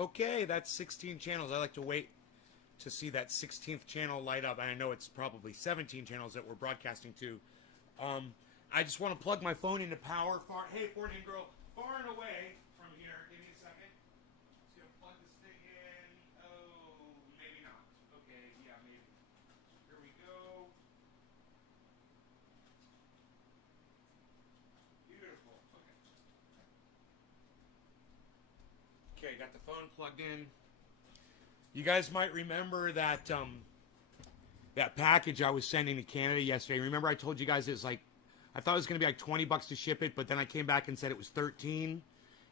Okay, that's 16 channels. I like to wait to see that 16th channel light up. I know it's probably 17 channels that we're broadcasting to. I just want to plug my phone into power. Hey, 14 girl, far and away from here. Give me a second. Just gonna plug this thing in. Oh, maybe not. Okay, yeah, maybe. Here we go. Beautiful. Okay, got the phone plugged in. You guys might remember that that package I was sending to Canada yesterday. Remember I told you guys it was like, I thought it was going to be like $20 to ship it, but then I came back and said it was 13.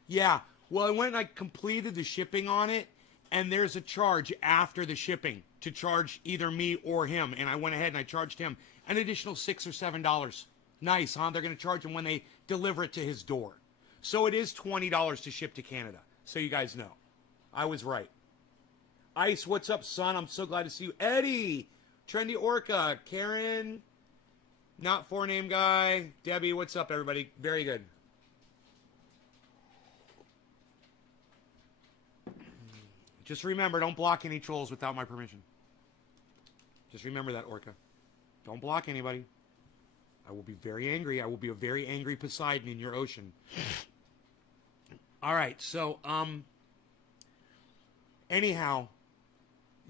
Yeah, well, I went and I completed the shipping on it, and there's a charge after the shipping to charge either me or him, and I went ahead and I charged him an additional $6 or $7. Nice, huh? They're going to charge him when they deliver it to his door. So it is $20 to ship to Canada, so you guys know. I was right. Ice, what's up, son? I'm so glad to see you. Eddie, Trendy Orca, Karen, not four-name guy, Debbie, what's up, everybody? Very good. Just remember, don't block any trolls without my permission. Just remember that, Orca. Don't block anybody. I will be very angry. I will be a very angry Poseidon in your ocean. All right, so, anyhow,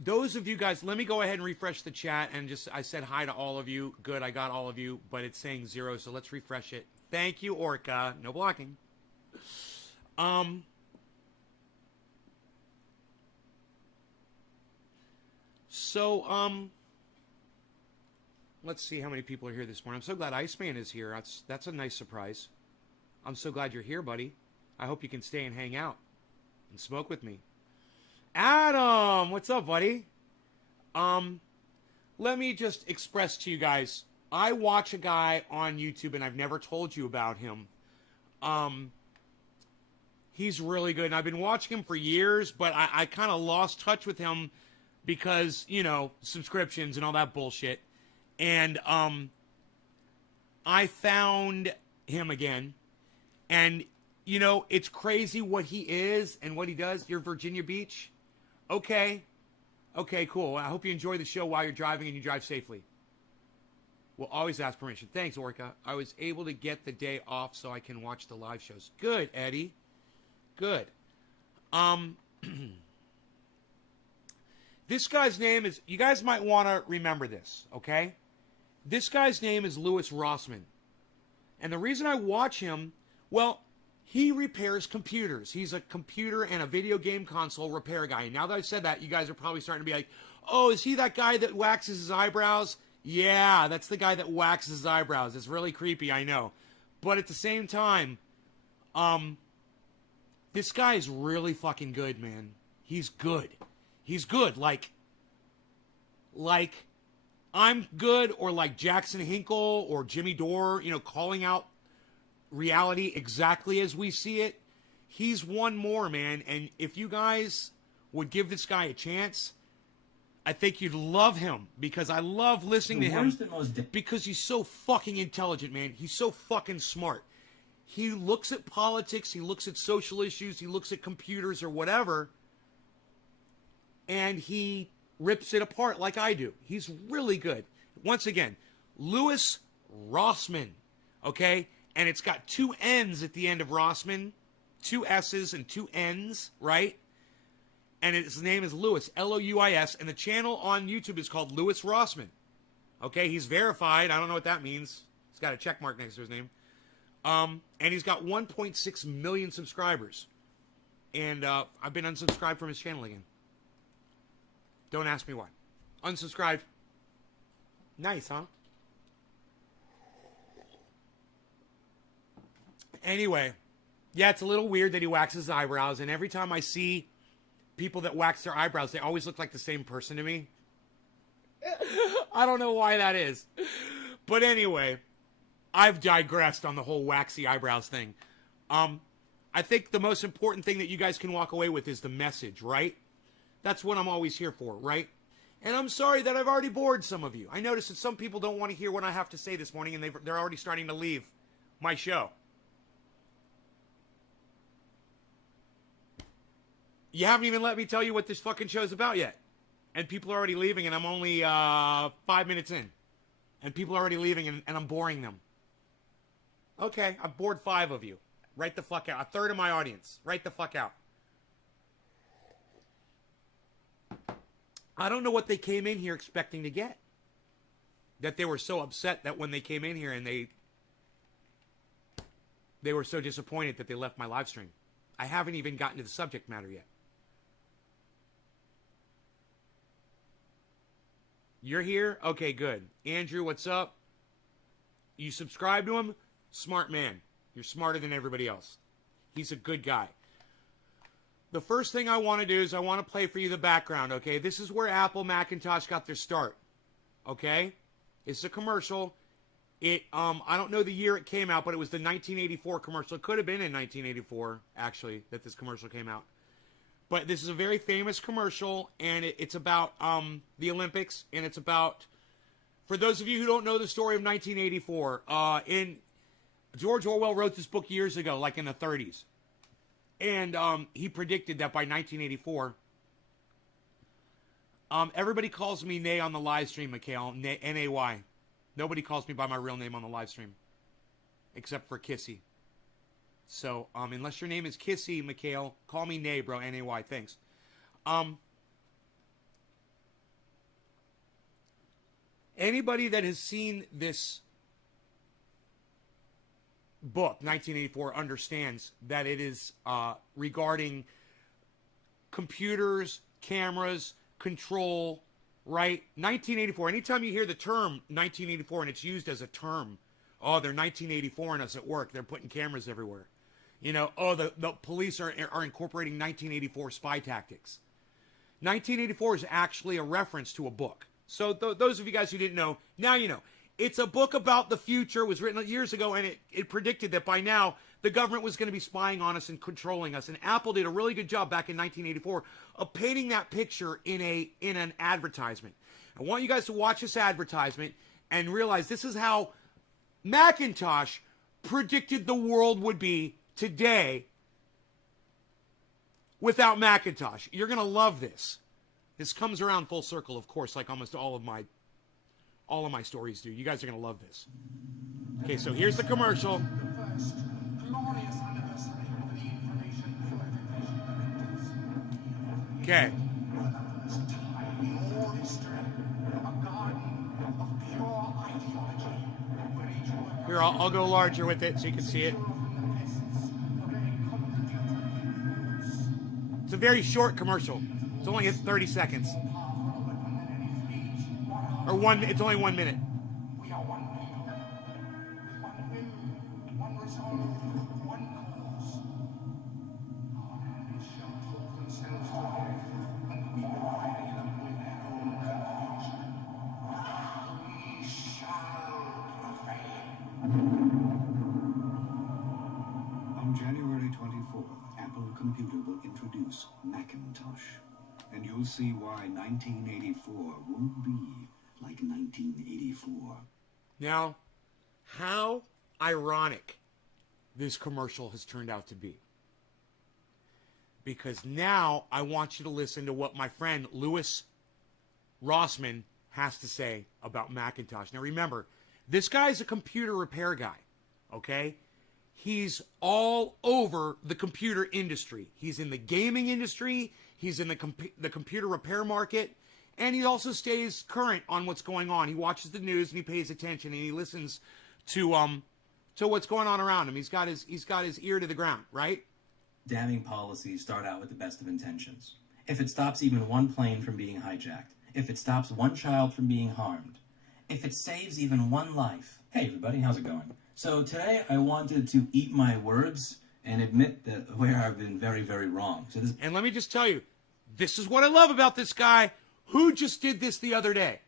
those of you guys, let me go ahead and refresh the chat and just, I said hi to all of you. Good, I got all of you, but it's saying 0, so let's refresh it. Thank you, Orca. No blocking. Let's see how many people are here this morning. I'm so glad Iceman is here. That's a nice surprise. I'm so glad you're here, buddy. I hope you can stay and hang out and smoke with me. Adam, what's up, buddy? Let me just express to you guys, I watch a guy on YouTube, and I've never told you about him. He's really good, and I've been watching him for years, but I kind of lost touch with him because, you know, subscriptions and all that bullshit. And I found him again, and, you know, it's crazy what he is and what he does. You're Virginia Beach? Okay. Okay, cool. I hope you enjoy the show while you're driving and you drive safely. We'll always ask permission. Thanks, Orca. I was able to get the day off so I can watch the live shows. Good, Eddie. Good. This guy's name is, you guys might want to remember this, okay? This guy's name is Louis Rossmann. And the reason I watch him, well, he repairs computers. He's a computer and a video game console repair guy. And now that I've said that, you guys are probably starting to be like, oh, is he that guy that waxes his eyebrows? Yeah, that's the guy that waxes his eyebrows. It's really creepy, I know. But at the same time, this guy is really fucking good, man. He's good. He's good. Like I'm good, or like Jackson Hinkle or Jimmy Dore, you know, calling out reality exactly as we see it. He's one more, man. And if you guys would give this guy a chance, I think you'd love him, because I love listening to him because he's so fucking intelligent, man. He's so fucking smart. He looks at politics, he looks at social issues, he looks at computers or whatever, and he rips it apart like I do. He's really good. Once again, Louis Rossmann, okay? And it's got 2 N's at the end of Rossmann, 2 S's and 2 N's, right? And his name is Louis, L-O-U-I-S, and the channel on YouTube is called Louis Rossmann. Okay, he's verified. I don't know what that means. He's got a check mark next to his name. And he's got 1.6 million subscribers. And I've been unsubscribed from his channel again. Don't ask me why. Unsubscribed. Nice, huh? Anyway, yeah, it's a little weird that he waxes his eyebrows, and every time I see people that wax their eyebrows, they always look like the same person to me. I don't know why that is. But anyway, I've digressed on the whole waxy eyebrows thing. I think the most important thing that you guys can walk away with is the message, right? That's what I'm always here for, right? And I'm sorry that I've already bored some of you. I noticed that some people don't want to hear what I have to say this morning, and they're already starting to leave my show. You haven't even let me tell you what this fucking show's about yet. And people are already leaving, and I'm only 5 minutes in. And people are already leaving, and I'm boring them. Okay, I've bored 5 of you. Right the fuck out. A third of my audience. Right the fuck out. I don't know what they came in here expecting to get. That they were so upset that when they came in here and they were so disappointed that they left my live stream. I haven't even gotten to the subject matter yet. You're here? Okay, good. Andrew, what's up? You subscribe to him? Smart man. You're smarter than everybody else. He's a good guy. The first thing I want to do is I want to play for you the background, okay? This is where Apple Macintosh got their start, okay? It's a commercial. I don't know the year it came out, but it was the 1984 commercial. It could have been in 1984, actually, that this commercial came out. But this is a very famous commercial, and it's about the Olympics, and it's about, for those of you who don't know the story of 1984, George Orwell wrote this book years ago, like in the 30s. And he predicted that by 1984, everybody calls me Nay on the live stream, Mikhail, N-A-Y. Nobody calls me by my real name on the live stream, except for Kissy. So, unless your name is Kissy, Mikhail, call me Nay, bro, N-A-Y, thanks. Anybody that has seen this book, 1984, understands that it is regarding computers, cameras, control, right? 1984, anytime you hear the term 1984 and it's used as a term, oh, they're 1984 us at work, they're putting cameras everywhere. You know, oh, the police are incorporating 1984 spy tactics. 1984 is actually a reference to a book. So those of you guys who didn't know, now you know. It's a book about the future. It was written years ago, and it predicted that by now the government was going to be spying on us and controlling us. And Apple did a really good job back in 1984 of painting that picture in an advertisement. I want you guys to watch this advertisement and realize this is how Macintosh predicted the world would be today without Macintosh. You're going to love this. This comes around full circle, of course, like almost all of my stories do. You guys are going to love this. Okay, so here's the commercial. Okay. Here, I'll go larger with it so you can see it. It's a very short commercial. It's only 30 seconds. Or it's only 1 minute. We are one people, one will, one resolve, one cause. Our enemies shall talk themselves to death, and we provide them with their own conclusion. We shall prevail. On January 24th, Apple Computer will introduce Macintosh. And you'll see why 1984 won't be like 1984. Now, how ironic this commercial has turned out to be. Because now I want you to listen to what my friend Louis Rossman has to say about Macintosh. Now remember, this guy's a computer repair guy, okay? He's all over the computer industry. He's in the gaming industry. He's in the computer repair market. And he also stays current on what's going on. He watches the news and he pays attention and he listens to what's going on around him. He's got his ear to the ground, right? Damning policies start out with the best of intentions. If it stops even one plane from being hijacked, if it stops one child from being harmed, if it saves even one life. Hey everybody, how's it going? So today I wanted to eat my words and admit that where I've been very, very wrong. And let me just tell you, this is what I love about this guy. Who just did this the other day?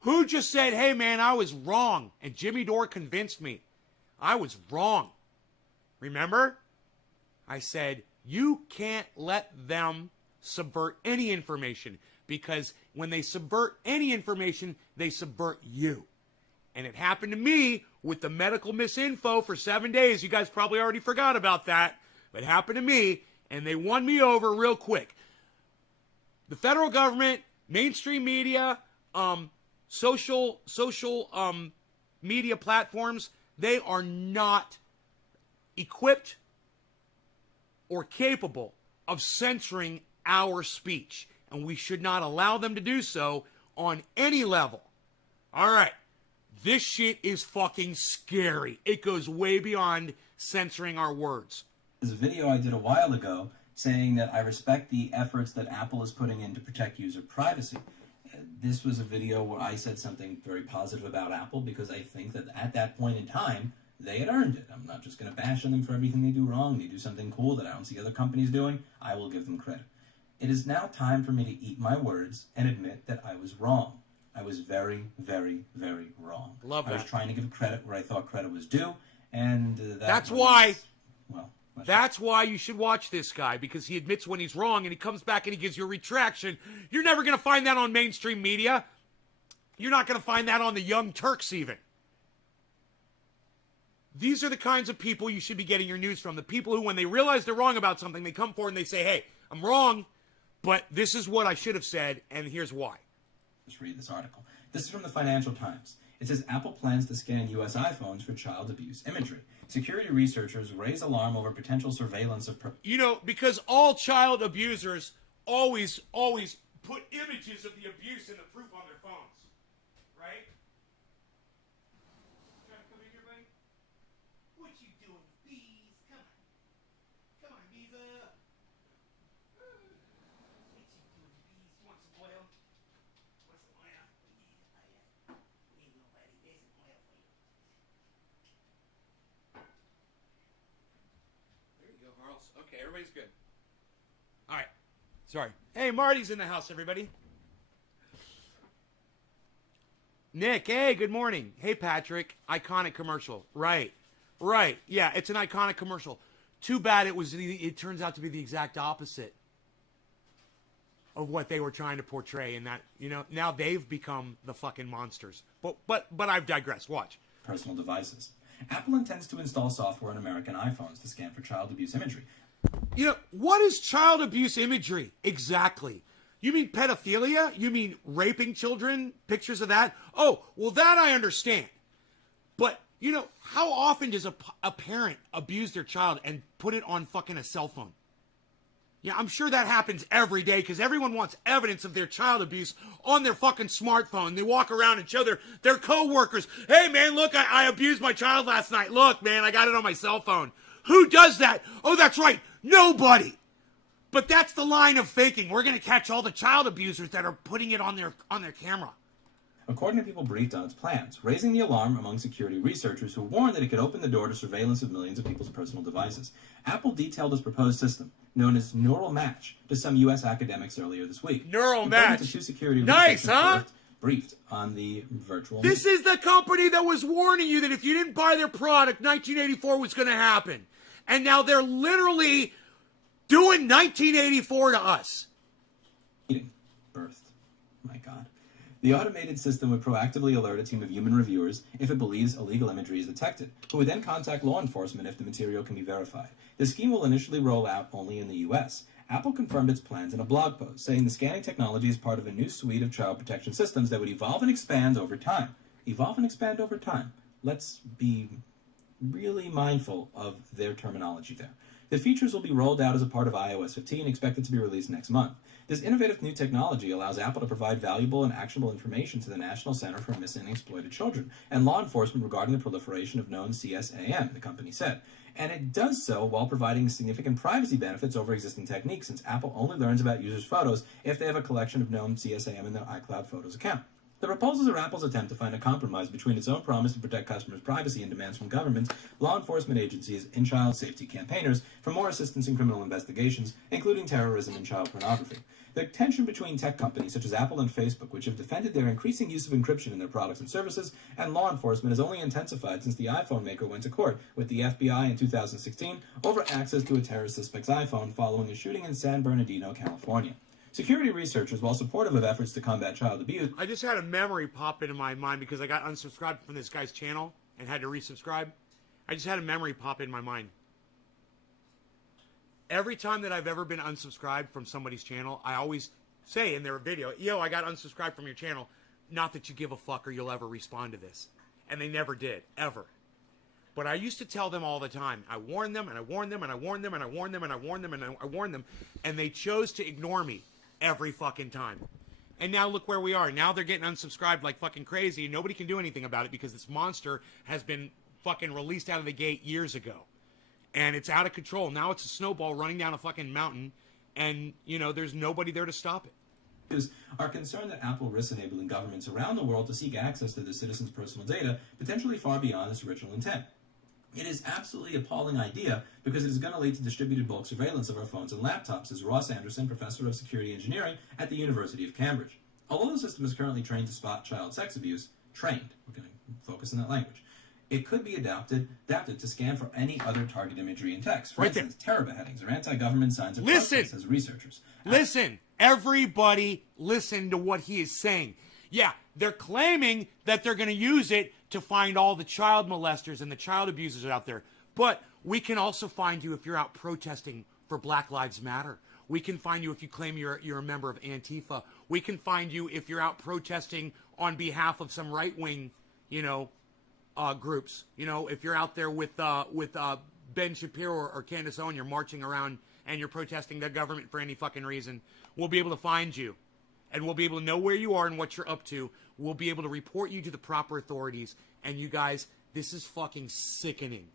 Who just said, hey man, I was wrong, and Jimmy Dore convinced me I was wrong. Remember? I said, you can't let them subvert any information, because when they subvert any information, they subvert you. And it happened to me with the medical misinfo for 7 days. You guys probably already forgot about that. But it happened to me. and they won me over real quick. The federal government, mainstream media, social media platforms, they are not equipped or capable of censoring our speech, and we should not allow them to do so on any level. All right, this shit is fucking scary. It goes way beyond censoring our words. There's a video I did a while ago saying that I respect the efforts that Apple is putting in to protect user privacy. This was a video where I said something very positive about Apple because I think that at that point in time, they had earned it. I'm not just going to bash on them for everything they do wrong. They do something cool that I don't see other companies doing. I will give them credit. It is now time for me to eat my words and admit that I was wrong. I was very, very, very wrong. Love that. I was trying to give credit where I thought credit was due, and that's why you should watch this guy, because he admits when he's wrong and he comes back and he gives you a retraction. You're never going to find that on mainstream media. You're not going to find that on the Young Turks even. These are the kinds of people you should be getting your news from. The people who, when they realize they're wrong about something, they come forward and they say, hey, I'm wrong, but this is what I should have said, and here's why. Let's read this article. This is from the Financial Times. It says Apple plans to scan U.S. iPhones for child abuse imagery. Security researchers raise alarm over potential surveillance of... because all child abusers always put images of the abuse and the proof on their phones. Right? Trying to come in here, buddy? What you doing, bees? Come on. Come on, bees. What you doing, bees? You want some oil? Want some oil? We need nobody. There's some oil for you. There you go, Harles. Okay, everybody's good. All right. Sorry. Hey, Marty's in the house, everybody. Nick, hey, good morning. Hey, Patrick. Iconic commercial. Right. Yeah, it's an iconic commercial. Too bad it turns out to be the exact opposite of what they were trying to portray, and that, now they've become the fucking monsters. But I've digressed. Watch. Personal devices. Apple intends to install software on American iPhones to scan for child abuse imagery. What is child abuse imagery exactly? You mean pedophilia? You mean raping children? Pictures of that? Oh, well, that I understand. But, how often does a parent abuse their child and put it on fucking a cell phone? Yeah, I'm sure that happens every day because everyone wants evidence of their child abuse on their fucking smartphone. They walk around and show their co-workers, hey, man, look, I abused my child last night. Look, man, I got it on my cell phone. Who does that? Oh, that's right. Nobody. But that's the line of faking. We're going to catch all the child abusers that are putting it on their camera. According to people briefed on its plans, raising the alarm among security researchers who warned that it could open the door to surveillance of millions of people's personal devices. Apple detailed its proposed system, known as Neural Match, to some U.S. academics earlier this week. Neural Match. To two security nice, huh? Briefed on the virtual... This is the company that was warning you that if you didn't buy their product, 1984 was going to happen. And now they're literally doing 1984 to us. Birthed. My God. The automated system would proactively alert a team of human reviewers if it believes illegal imagery is detected, who would then contact law enforcement if the material can be verified. The scheme will initially roll out only in the U.S. Apple confirmed its plans in a blog post, saying the scanning technology is part of a new suite of child protection systems that would evolve and expand over time. Evolve and expand over time. Let's be really mindful of their terminology there. The features will be rolled out as a part of iOS 15, expected to be released next month. This innovative new technology allows Apple to provide valuable and actionable information to the National Center for Missing and Exploited Children and law enforcement regarding the proliferation of known CSAM, the company said. And it does so while providing significant privacy benefits over existing techniques, since Apple only learns about users' photos if they have a collection of known CSAM in their iCloud Photos account. The proposals are Apple's attempt to find a compromise between its own promise to protect customers' privacy and demands from governments, law enforcement agencies, and child safety campaigners for more assistance in criminal investigations, including terrorism and child pornography. The tension between tech companies such as Apple and Facebook, which have defended their increasing use of encryption in their products and services, and law enforcement has only intensified since the iPhone maker went to court with the FBI in 2016 over access to a terrorist suspect's iPhone following a shooting in San Bernardino, California. Security researchers, while supportive of efforts to combat child abuse... I just had a memory pop into my mind because I got unsubscribed from this guy's channel and had to resubscribe. I just had a memory pop in my mind. Every time that I've ever been unsubscribed from somebody's channel, I always say in their video, yo, I got unsubscribed from your channel. Not that you give a fuck or you'll ever respond to this. And they never did, ever. But I used to tell them all the time. I warned them, and I warned them, and I warned them, and I warned them, and I warned them, and I warned them. And they chose to ignore me every fucking time. And now look where we are. Now they're getting unsubscribed like fucking crazy, and nobody can do anything about it because this monster has been fucking released out of the gate years ago. And it's out of control. Now it's a snowball running down a fucking mountain, and, you know, there's nobody there to stop it. Are concerned that Apple risks enabling governments around the world to seek access to the citizens' personal data, potentially far beyond its original intent. It is absolutely appalling idea because it is going to lead to distributed bulk surveillance of our phones and laptops, says Ross Anderson, professor of security engineering at the University of Cambridge. Although the system is currently trained to spot child sex abuse, we're going to focus on that language, it could be adapted to scan for any other target imagery in text. For instance, terror beheadings or anti-government signs or protests, says researchers. Listen, everybody listen to what he is saying. Yeah, they're claiming that they're going to use it to find all the child molesters and the child abusers out there. But we can also find you if you're out protesting for Black Lives Matter. We can find you if you claim you're a member of Antifa. We can find you if you're out protesting on behalf of some right-wing, groups. You know, if you're out there with Ben Shapiro or Candace Owen, you're marching around and you're protesting the government for any fucking reason, we'll be able to find you. And we'll be able to know where you are and what you're up to. We'll be able to report you to the proper authorities. And you guys, this is fucking sickening.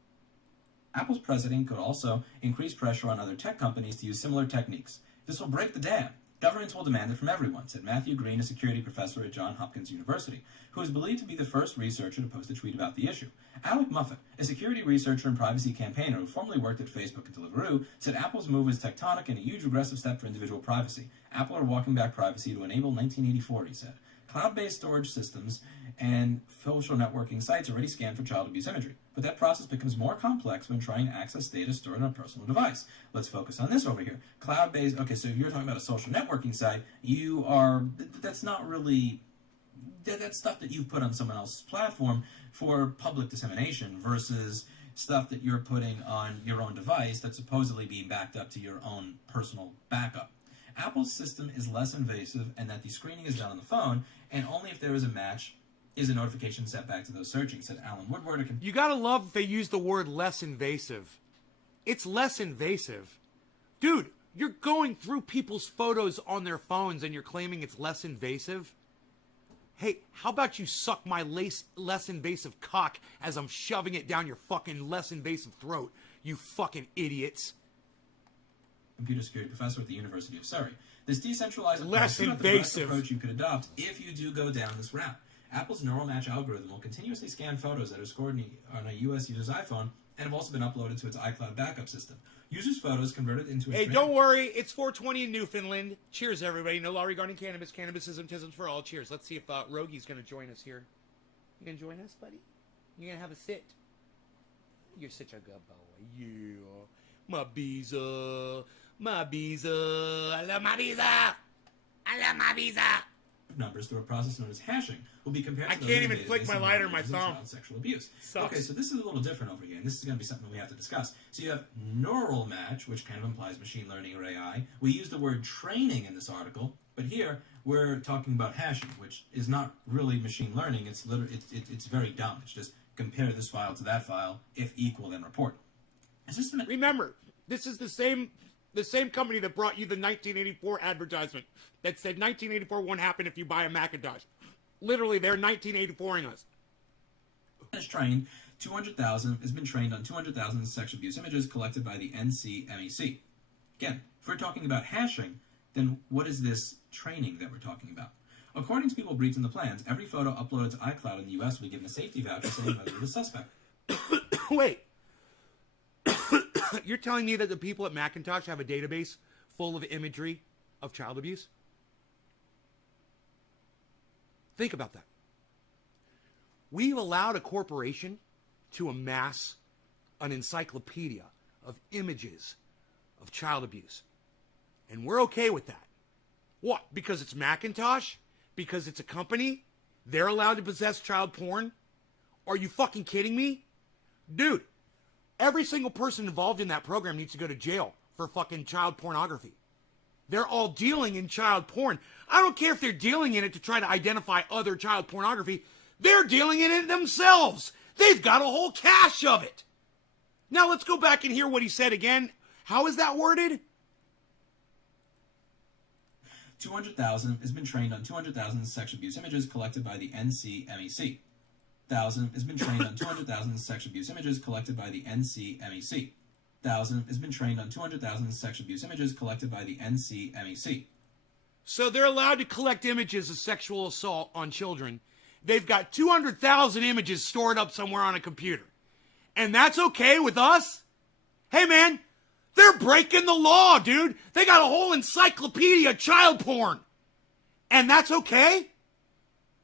Apple's president could also increase pressure on other tech companies to use similar techniques. This will break the dam. Governments will demand it from everyone, said Matthew Green, a security professor at Johns Hopkins University, who is believed to be the first researcher to post a tweet about the issue. Alec Muffet, a security researcher and privacy campaigner who formerly worked at Facebook and Deliveroo, said Apple's move is tectonic and a huge regressive step for individual privacy. Apple are walking back privacy to enable 1984, he said. Cloud-based storage systems and social networking sites already scan for child abuse imagery, but that process becomes more complex when trying to access data stored on a personal device. Let's focus on this over here. Cloud-based, okay, so if you're talking about a social networking site, that's not really, that's stuff that you've put on someone else's platform for public dissemination versus stuff that you're putting on your own device that's supposedly being backed up to your own personal backup. Apple's system is less invasive and that the screening is done on the phone, and only if there is a match is a notification sent back to those searching, said Alan Woodward. You gotta love that they use the word less invasive. It's less invasive. Dude, you're going through people's photos on their phones and you're claiming it's less invasive? Hey, how about you suck my less invasive cock as I'm shoving it down your fucking less invasive throat, you fucking idiots. Computer security professor at the University of Surrey. This decentralized less invasive approach you could adopt if you do go down this route. Apple's neural match algorithm will continuously scan photos that are scored on a U.S. user's iPhone and have also been uploaded to its iCloud backup system. Users' photos converted into a... Hey, don't worry. It's 420 in Newfoundland. Cheers, everybody. No law regarding cannabis. Cannabisism, tisms for all. Cheers. Let's see if Rogi's going to join us here. You going to join us, buddy? You going to have a sit? You're such a good boy. Yeah. My visa. My visa. I love my visa. I love my visa. Numbers through a process known as hashing will be compared to I can't even flick my lighter in my thumb. Sexual abuse. Sucks. Okay, so this is a little different over here, and this is going to be something we have to discuss. So you have neural match, which kind of implies machine learning or AI. We use the word training in this article, but here we're talking about hashing, which is not really machine learning. It's it's very dumb. It's just compare this file to that file. If equal, then report. Remember, this is the same company that brought you the 1984 advertisement that said 1984 won't happen if you buy a Macintosh. Literally, they're 1984ing us. Has been trained on 200,000 sexual abuse images collected by the NCMEC. Again, if we're talking about hashing, then what is this training that we're talking about? According to people briefed in the plans, every photo uploaded to iCloud in the U.S. will be given a safety voucher saying whether it is suspect. Wait. You're telling me that the people at Macintosh have a database full of imagery of child abuse? Think about that. We've allowed a corporation to amass an encyclopedia of images of child abuse. And we're okay with that. What? Because it's Macintosh? Because it's a company? They're allowed to possess child porn? Are you fucking kidding me? Dude, every single person involved in that program needs to go to jail for fucking child pornography. They're all dealing in child porn. I don't care if they're dealing in it to try to identify other child pornography. They're dealing in it themselves. They've got a whole cache of it. Now let's go back and hear what he said again. How is that worded? 200,000 has been trained on 200,000 sex abuse images collected by the NCMEC. 1,000 has been trained on 200,000 sex abuse images collected by the NCMEC. 1,000 has been trained on 200,000 sex abuse images collected by the NCMEC. So they're allowed to collect images of sexual assault on children. They've got 200,000 images stored up somewhere on a computer. And that's okay with us? Hey, man, they're breaking the law, dude. They got a whole encyclopedia of child porn. And that's okay?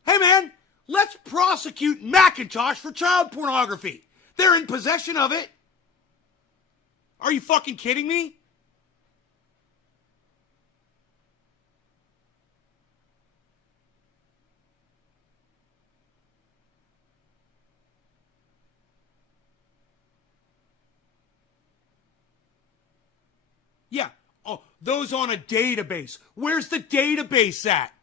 Hey, man, let's prosecute Macintosh for child pornography. They're in possession of it. Are you fucking kidding me? Yeah. Oh, those on a database. Where's the database at?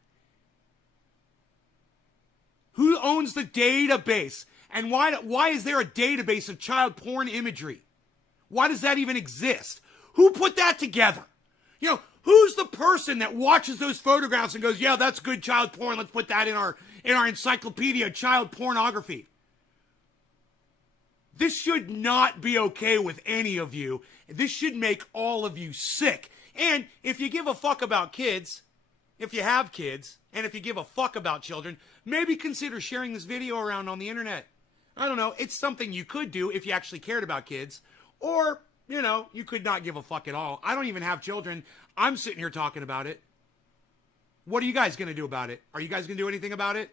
Who owns the database? And why is there a database of child porn imagery? Why does that even exist? Who put that together? You know, who's the person that watches those photographs and goes, yeah, that's good child porn. Let's put that in our encyclopedia of child pornography. This should not be okay with any of you. This should make all of you sick. And if you give a fuck about kids, if you have kids, and if you give a fuck about children, maybe consider sharing this video around on the internet. I don't know. It's something you could do if you actually cared about kids. Or, you know, you could not give a fuck at all. I don't even have children. I'm sitting here talking about it. What are you guys going to do about it? Are you guys going to do anything about it?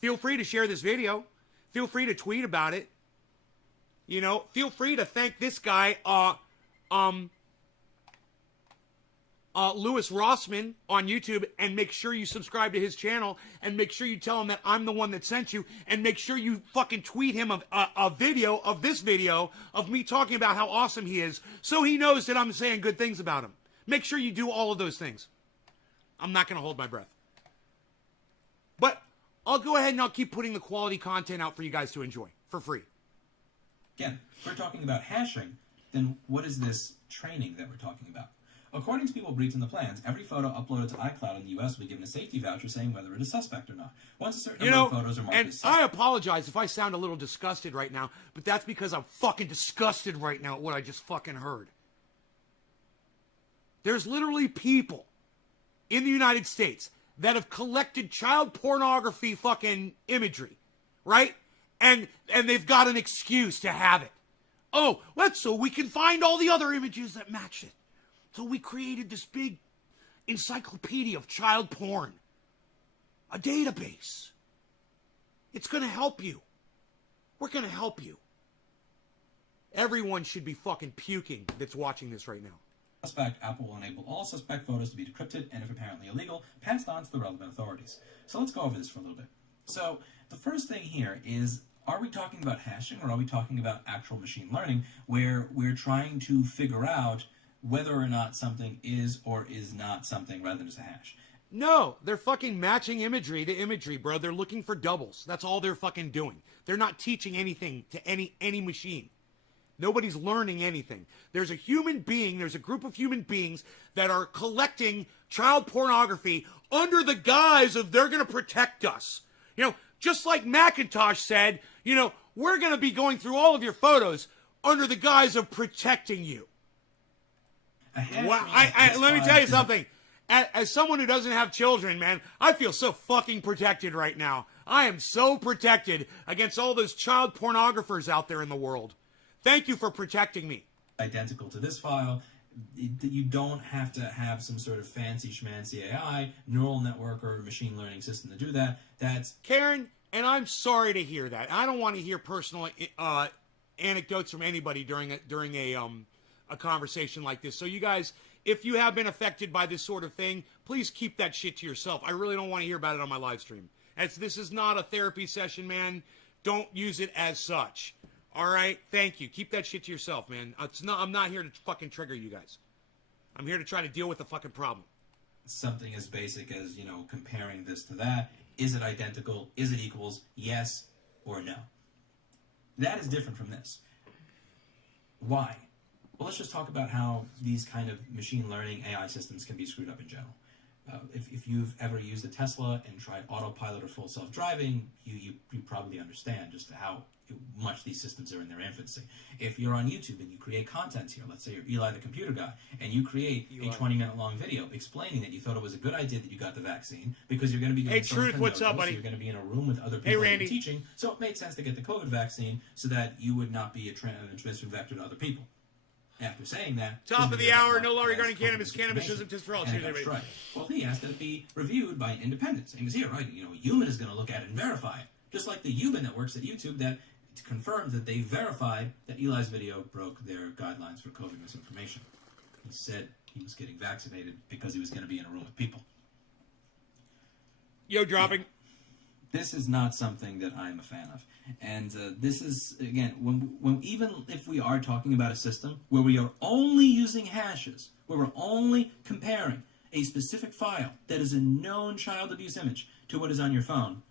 Feel free to share this video. Feel free to tweet about it. You know, feel free to thank this guy, Louis Rossman on YouTube, and make sure you subscribe to his channel, and make sure you tell him that I'm the one that sent you, and make sure you fucking tweet him a video of this video of me talking about how awesome he is, so he knows that I'm saying good things about him. Make sure you do all of those things. I'm not going to hold my breath. But I'll go ahead and I'll keep putting the quality content out for you guys to enjoy for free. Again, if we're talking about hashing, then what is this training that we're talking about? According to people briefed in the plans, every photo uploaded to iCloud in the U.S. will be given a safety voucher saying whether it is suspect or not. Once a certain number of photos are marked as suspect. And I apologize if I sound a little disgusted right now, but that's because I'm fucking disgusted right now at what I just fucking heard. There's literally people in the United States that have collected child pornography fucking imagery, right? And they've got an excuse to have it. Oh, let's so we can find all the other images that match it. So we created this big encyclopedia of child porn. A database. It's going to help you. We're going to help you. Everyone should be fucking puking that's watching this right now. Suspect, Apple will enable all suspect photos to be decrypted and, if apparently illegal, passed on to the relevant authorities. So let's go over this for a little bit. So the first thing here is, are we talking about hashing or are we talking about actual machine learning where we're trying to figure out whether or not something is or is not something rather than just a hash? No, they're fucking matching imagery to imagery, bro. They're looking for doubles. That's all they're fucking doing. They're not teaching anything to any machine. Nobody's learning anything. There's a human being, there's a group of human beings that are collecting child pornography under the guise of they're going to protect us. You know, just like Macintosh said, you know, we're going to be going through all of your photos under the guise of protecting you. Well, let me tell you something. As someone who doesn't have children, man, I feel so fucking protected right now. I am so protected against all those child pornographers out there in the world. Thank you for protecting me. Identical to this file. You don't have to have some sort of fancy schmancy AI, neural network, or machine learning system to do that. That's Karen, and I'm sorry to hear that. I don't want to hear personal anecdotes from anybody during a conversation like this. So you guys, if you have been affected by this sort of thing, please keep that shit to yourself. I really don't want to hear about it on my live stream. This is not a therapy session, man. Don't use it as such. All right? Thank you. Keep that shit to yourself, man. I'm not here to fucking trigger you guys. I'm here to try to deal with the fucking problem. Something as basic as, comparing this to that. Is it identical? Is it equals? Yes or no? That is different from this. Why? Well, let's just talk about how these kind of machine learning AI systems can be screwed up in general. If you've ever used a Tesla and tried autopilot or full self-driving, you probably understand just how much these systems are in their infancy. If you're on YouTube and you create content here, let's say you're Eli the computer guy, and you create a 20-minute long video explaining that you thought it was a good idea that you got the vaccine because you're going to be doing Hey, Truth, what's up, buddy? So you're going to be in a room with other people Randy. teaching, so it made sense to get the COVID vaccine so that you would not be a transmission vector to other people. After saying that, top of the hour, no law regarding cannabis. Cannabis isn't just for all. Right. Well, he asked that it be reviewed by an independent. Same as here, right? A human is going to look at it and verify it. Just like the human that works at YouTube that confirmed that they verified that Eli's video broke their guidelines for COVID misinformation. He said he was getting vaccinated because he was going to be in a room with people. Yo, dropping. This is not something that I'm a fan of. And this is, again, when even if we are talking about a system where we are only using hashes, where we're only comparing a specific file that is a known child abuse image to what is on your phone,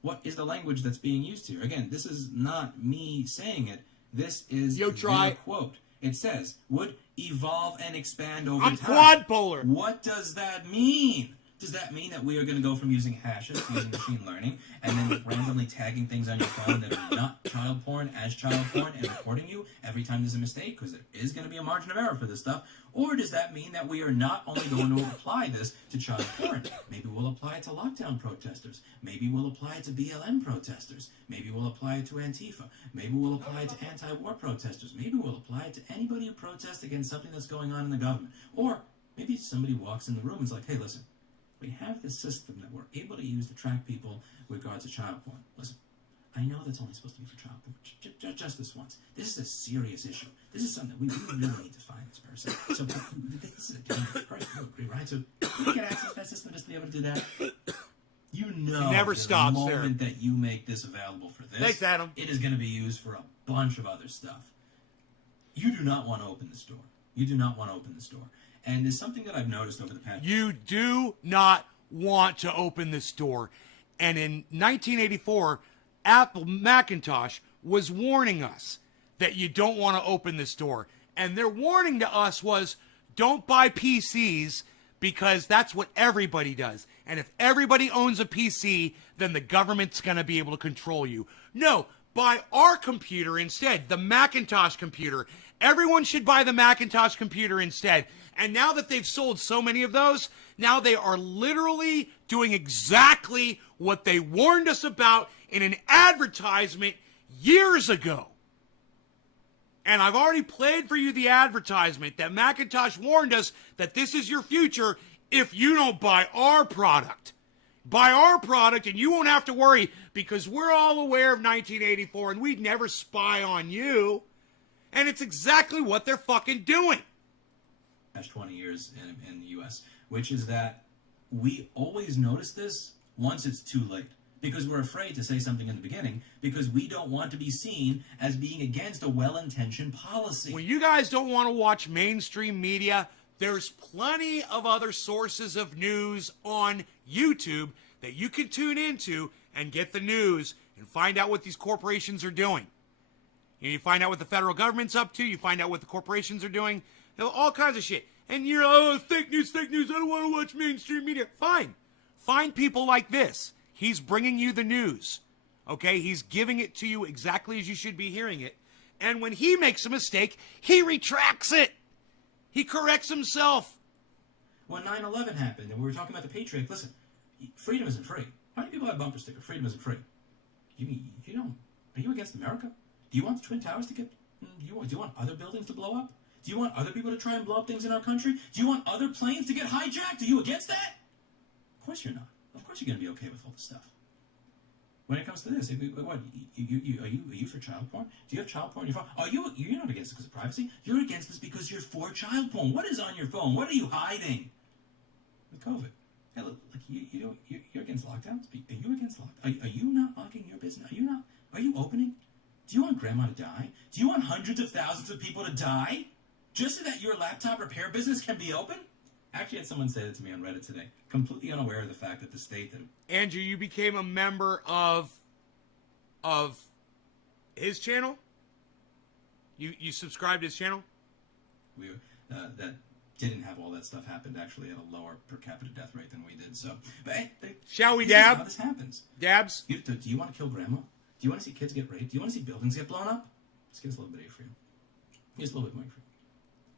what is the language that's being used here? Again, this is not me saying it. This is the quote. It says, would evolve and expand over time. I'm quad polar. What does that mean? Does that mean that we are going to go from using hashes to using machine learning and then randomly tagging things on your phone that are not child porn as child porn and recording you every time there's a mistake? Because there is going to be a margin of error for this stuff. Or does that mean that we are not only going to apply this to child porn? Maybe we'll apply it to lockdown protesters. Maybe we'll apply it to BLM protesters. Maybe we'll apply it to Antifa. Maybe we'll apply it to anti-war protesters. Maybe we'll apply it to anybody who protests against something that's going on in the government. Or maybe somebody walks in the room and is like, hey, listen, we have this system that we're able to use to track people with regards to child porn. Listen, I know that's only supposed to be for child porn. Just this once. This is a serious issue. This is something we really need to find this person. So this is a dangerous person. You agree, right? So we get access to that system just to be able to do that. You know, it never stops the moment that you make this available for this, thanks, Adam. It is going to be used for a bunch of other stuff. You do not want to open this door. You do not want to open this door. And there's something that I've noticed over the past... You do not want to open this door. And in 1984, Apple Macintosh was warning us that you don't want to open this door. And their warning to us was, don't buy PCs because that's what everybody does. And if everybody owns a PC, then the government's going to be able to control you. No, buy our computer instead, the Macintosh computer. Everyone should buy the Macintosh computer instead. And now that they've sold so many of those, now they are literally doing exactly what they warned us about in an advertisement years ago. And I've already played for you the advertisement that Macintosh warned us that this is your future if you don't buy our product. Buy our product and you won't have to worry because we're all aware of 1984 and we'd never spy on you. And it's exactly what they're fucking doing. 20 years in the U.S., which is that we always notice this once it's too late. Because we're afraid to say something in the beginning because we don't want to be seen as being against a well-intentioned policy. When you guys don't want to watch mainstream media, there's plenty of other sources of news on YouTube that you can tune into and get the news and find out what these corporations are doing. You find out what the federal government's up to. You find out what the corporations are doing. All kinds of shit. And you're, oh, fake news, I don't want to watch mainstream media. Fine. Find people like this. He's bringing you the news. Okay? He's giving it to you exactly as you should be hearing it. And when he makes a mistake, he retracts it. He corrects himself. When 9/11 happened and we were talking about the Patriot, listen, freedom isn't free. How many people have bumper sticker? Freedom isn't free. You don't. Are you against America? Do you want the Twin Towers to get... Do you want other buildings to blow up? Do you want other people to try and blow up things in our country? Do you want other planes to get hijacked? Are you against that? Of course you're not. Of course you're going to be okay with all this stuff. When it comes to this, what, are you for child porn? Do you have child porn on your phone? You're not against it because of privacy. You're against this because you're for child porn. What is on your phone? What are you hiding? With COVID. Hey, look, you're against lockdowns? Are you against lockdowns? Are you not locking your business? Are you opening? Do you want grandma to die? Do you want hundreds of thousands of people to die? Just so that your laptop repair business can be open? Actually, I had someone say that to me on Reddit today, completely unaware of the fact that the state that... Andrew, you became a member of his channel? You subscribed to his channel? That didn't have all that stuff happened actually at a lower per capita death rate than we did. So, but hey, shall we this is dab? how this happens. Dabs? Do you want to kill grandma? Do you want to see kids get raped? Do you want to see buildings get blown up? Let's give us a little bit of freedom. Here's a little bit more freedom.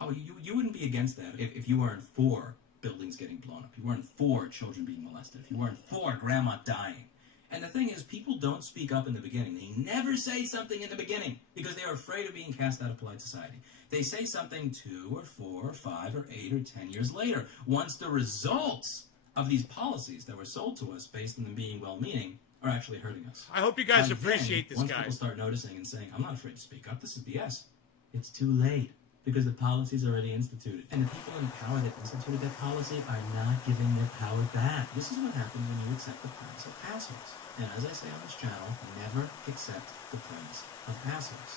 Oh, you wouldn't be against that if you weren't for buildings getting blown up. You weren't for children being molested. If you weren't for grandma dying. And the thing is, people don't speak up in the beginning. They never say something in the beginning because they are afraid of being cast out of polite society. They say something 2 or 4 or 5 or 8 or 10 years later, once the results of these policies that were sold to us based on them bebeing well-meaning are actually hurting us. I hope you guys And appreciate then, this, once guys. people start noticing and saying, I'm not afraid to speak up, this is BS, it's too late. Because the policy's already instituted. And the people in power that instituted that policy are not giving their power back. This is what happens when you accept the premise of assholes. And as I say on this channel, never accept the premise of assholes.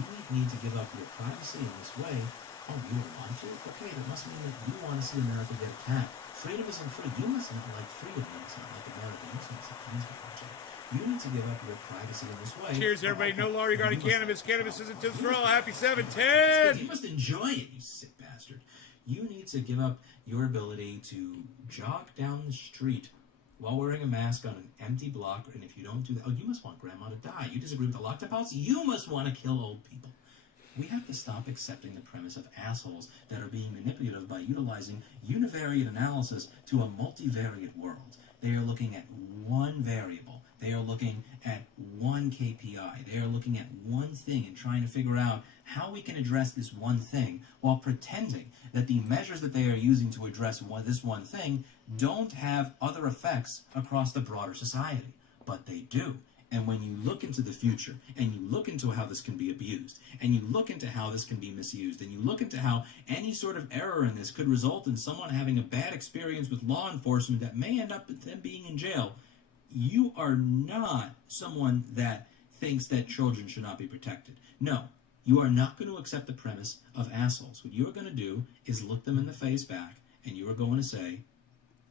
You need to give up your privacy in this way. Oh, you don't want to? Okay, that must mean that you want to see America get attacked. Freedom isn't free. You must not like freedom. You must not like America. You must not like Kingsman Project. You need to give up your privacy in this way. Cheers, everybody. No law regarding cannabis. Cannabis isn't just for all. Happy You 710. must enjoy it, you sick bastard. You need to give up your ability to jog down the street while wearing a mask on an empty block, and if you don't do that, oh, you must want grandma to die. You disagree with the lockdown policy? You must want to kill old people. We have to stop accepting the premise of assholes that are being manipulative by utilizing univariate analysis to a multivariate world. They are looking at one variable. They are looking at one KPI. They are looking at one thing and trying to figure out how we can address this one thing while pretending that the measures that they are using to address this one thing don't have other effects across the broader society. But they do. And when you look into the future, and you look into how this can be abused, and you look into how this can be misused, and you look into how any sort of error in this could result in someone having a bad experience with law enforcement that may end up with them being in jail, you are not someone that thinks that children should not be protected. No, you are not going to accept the premise of assholes. What you are going to do is look them in the face back, and you are going to say,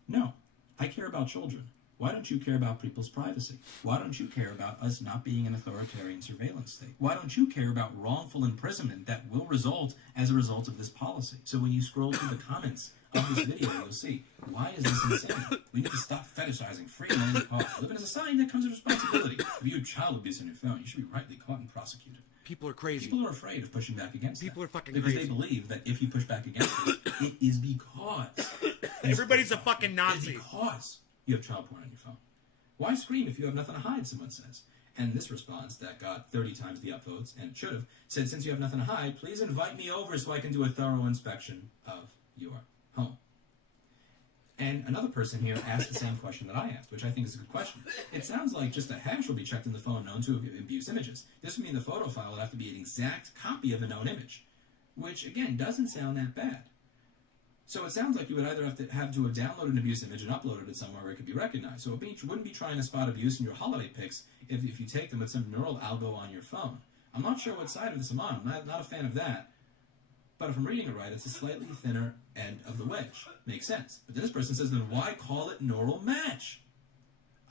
no, I care about children. Why don't you care about people's privacy? Why don't you care about us not being an authoritarian surveillance state? Why don't you care about wrongful imprisonment that will result as a result of this policy? So when you scroll through the comments of this video, you'll see, why is this insane? We need to stop fetishizing freedom at any cost. We live in a society that comes with responsibility. If you have child abuse on your phone, you should be rightly caught and prosecuted. People are crazy. People are afraid of pushing back against People are fucking because crazy. they believe that if you push back against it, it is because Everybody's a fucking Nazi. It's because you have child porn on your phone. Why scream if you have nothing to hide, someone says. And this response that got 30 times the upvotes, and should have, said, since you have nothing to hide, please invite me over so I can do a thorough inspection of your home. And another person here asked the same question that I asked, which I think is a good question. It sounds like just a hash will be checked in the phone known to abuse images. This would mean the photo file would have to be an exact copy of a known image, which, again, doesn't sound that bad. So it sounds like you would either have to have downloaded an abuse image and uploaded it somewhere where it could be recognized. So it wouldn't be trying to spot abuse in your holiday pics if you take them with some neural algo on your phone. I'm not sure what side of this I'm on. I'm not a fan of that. But if I'm reading it right, it's a slightly thinner end of the wedge. Makes sense. But then this person says, then why call it neural match?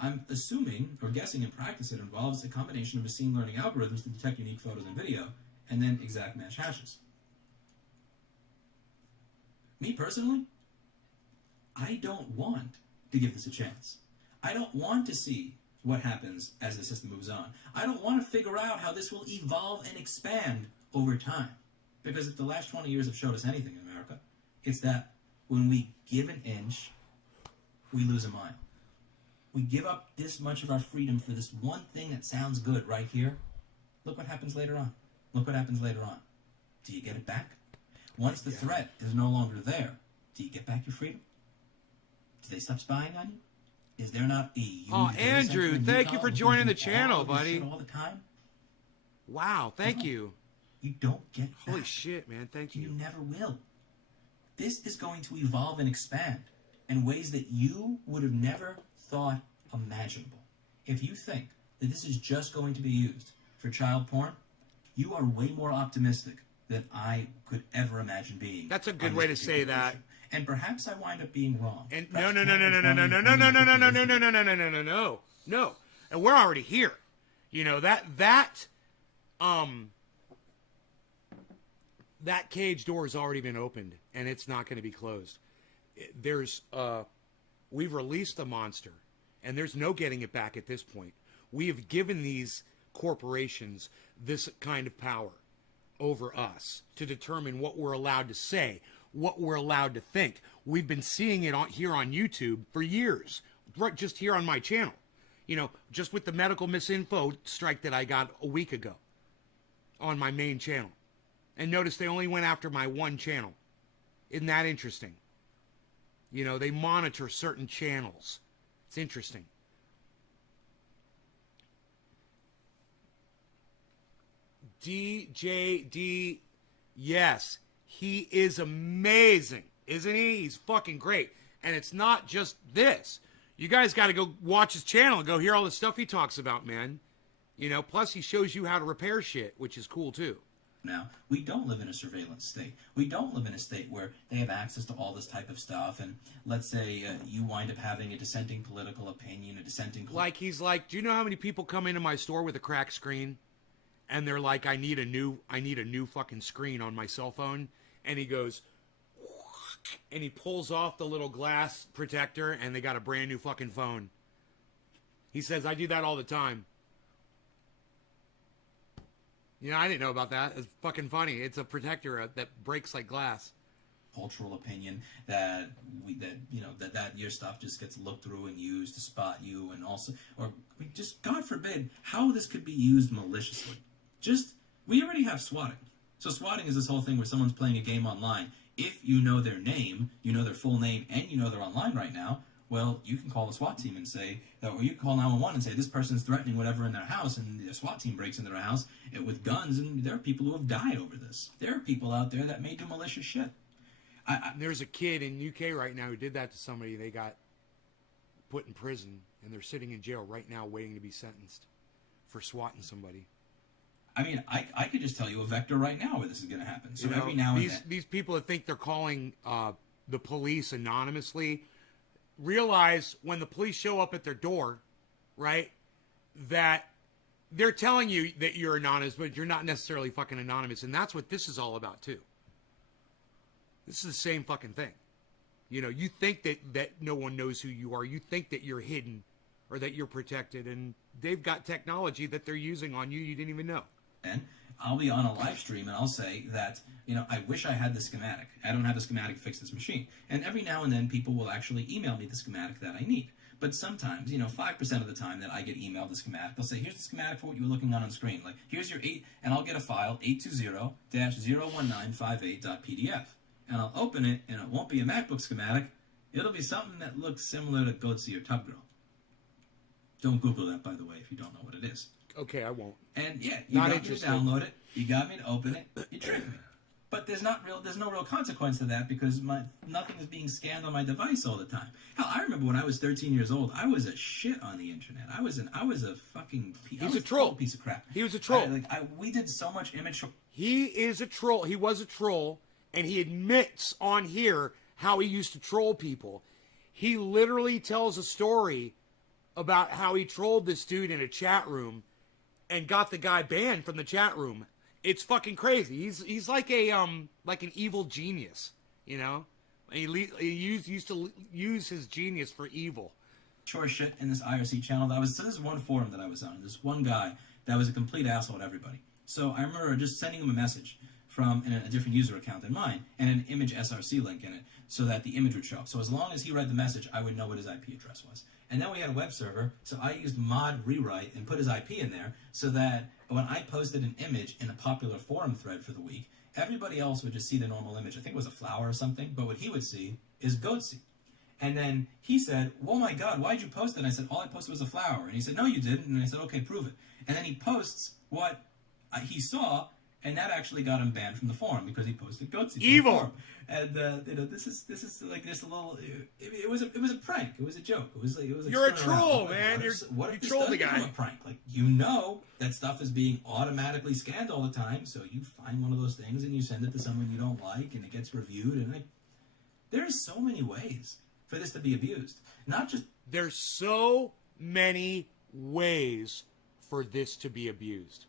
I'm assuming, or guessing in practice, it involves a combination of machine learning algorithms to detect unique photos and video, and then exact match hashes. Me personally, I don't want to give this a chance. I don't want to see what happens as the system moves on. I don't want to figure out how this will evolve and expand over time. Because if the last 20 years have showed us anything in America, it's that when we give an inch, we lose a mile. We give up this much of our freedom for this one thing that sounds good right here. Look what happens later on. Look what happens later on. Do you get it back? Once the threat is no longer there, do you get back your freedom? Do they stop spying on you? Is there not a huge Andrew, thank you for joining the channel, buddy. All the time? Wow, thank you. You don't get back. Holy shit, man, thank you. You never will. This is going to evolve and expand in ways that you would have never thought imaginable. If you think that this is just going to be used for child porn, you are way more optimistic than I could ever imagine being. That's a good on way this to say particular that. issue. And perhaps I wind up being wrong. And Perhaps no. And we're already here. You know, that cage door has already been opened, and it's not going to be closed. We've released the monster, and there's no getting it back at this point. We have given these corporations this kind of power over us to determine what we're allowed to say, what we're allowed to think. We've been seeing it here on YouTube for years, just here on my channel. You know, just with the medical misinfo strike that I got a week ago on my main channel. And notice they only went after my one channel. Isn't that interesting? You know, they monitor certain channels. It's interesting. DJD, yes, he is amazing, isn't he? He's fucking great. And it's not just this. You guys got to go watch his channel and go hear all the stuff he talks about, man. You know, plus he shows you how to repair shit, which is cool too. Now, we don't live in a surveillance state. We don't live in a state where they have access to all this type of stuff. And let's say you wind up having a dissenting political opinion, a dissenting... Like, he's like, do you know how many people come into my store with a cracked screen? And they're like, I need a new fucking screen on my cell phone. And he goes, and he pulls off the little glass protector, and they got a brand new fucking phone. He says, I do that all the time. You know, I didn't know about that. It's fucking funny. It's a protector that breaks like glass. Cultural opinion that your stuff just gets looked through and used to spot you, and also, or just God forbid how this could be used maliciously. We already have swatting. So swatting is this whole thing where someone's playing a game online. If you know their name, you know their full name, and you know they're online right now, well, you can call the SWAT team and say, or you can call 911 and say, this person's threatening whatever in their house, and the SWAT team breaks into their house with guns, and there are people who have died over this. There are people out there that may do malicious shit. There's a kid in UK right now who did that to somebody. They got put in prison, and they're sitting in jail right now waiting to be sentenced for swatting somebody. I mean, I could just tell you a vector right now where this is going to happen. So every now and then... These people that think they're calling the police anonymously realize when the police show up at their door, right, that they're telling you that you're anonymous, but you're not necessarily fucking anonymous. And that's what this is all about, too. This is the same fucking thing. You know, you think that no one knows who you are. You think that you're hidden or that you're protected. And they've got technology that they're using on you didn't even know. And I'll be on a live stream and I'll say that, you know, I wish I had the schematic. I don't have the schematic to fix this machine. And every now and then people will actually email me the schematic that I need. But sometimes, you know, 5% of the time that I get emailed the schematic, they'll say, here's the schematic for what you were looking on screen. Like, here's your and I'll get a file, 820-01958.pdf. And I'll open it, and it won't be a MacBook schematic. It'll be something that looks similar to Goatsy or Tub Girl. Don't Google that, by the way, if you don't know what it is. Okay, I won't. And yeah, you got me to download it. You got me to open it. You tricked me. But there's no real consequence to that because nothing is being scanned on my device all the time. Hell, I remember when I was 13 years old, I was a shit on the internet. I was a fucking troll piece of crap. He was a troll. We did so much image. He is a troll. He was a troll, and he admits on here how he used to troll people. He literally tells a story about how he trolled this dude in a chat room and got the guy banned from the chat room. It's fucking crazy. He's like an evil genius, you know. He used to use his genius for evil. Sure shit in this IRC channel. So this is one forum that I was on. This one guy that was a complete asshole to everybody. So I remember just sending him a message from a different user account than mine and an image SRC link in it so that the image would show up. So as long as he read the message, I would know what his IP address was. And then we had a web server, so I used mod rewrite and put his IP in there so that when I posted an image in a popular forum thread for the week, everybody else would just see the normal image. I think it was a flower or something, but what he would see is Goatsy. And then he said, oh my God, why'd you post it? And I said, all I posted was a flower. And he said, no, you didn't. And I said, okay, prove it. And then he posts what he saw, And that actually got him banned from the forum because he posted goatsies. Evil. And this is like just a little. It was a prank. It was a joke. It was like You're a screwing around. troll, Like, man. What You if this trolled does the guy. become a prank? Like, you know that stuff is being automatically scanned all the time, so you find one of those things and you send it to someone you don't like, and it gets reviewed. And there's so many ways for this to be abused. Not just There's so many ways for this to be abused.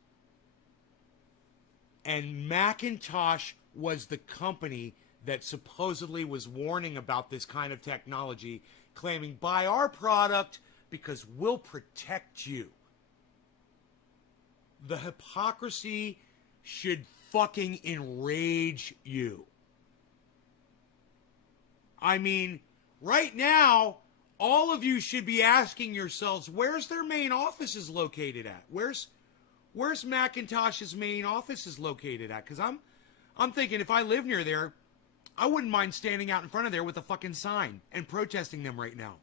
And Macintosh was the company that supposedly was warning about this kind of technology, claiming, buy our product because we'll protect you. The hypocrisy should fucking enrage you. I mean, right now, all of you should be asking yourselves, where's their main offices located at? Where's Macintosh's main offices located at? Because I'm thinking if I live near there, I wouldn't mind standing out in front of there with a fucking sign and protesting them right now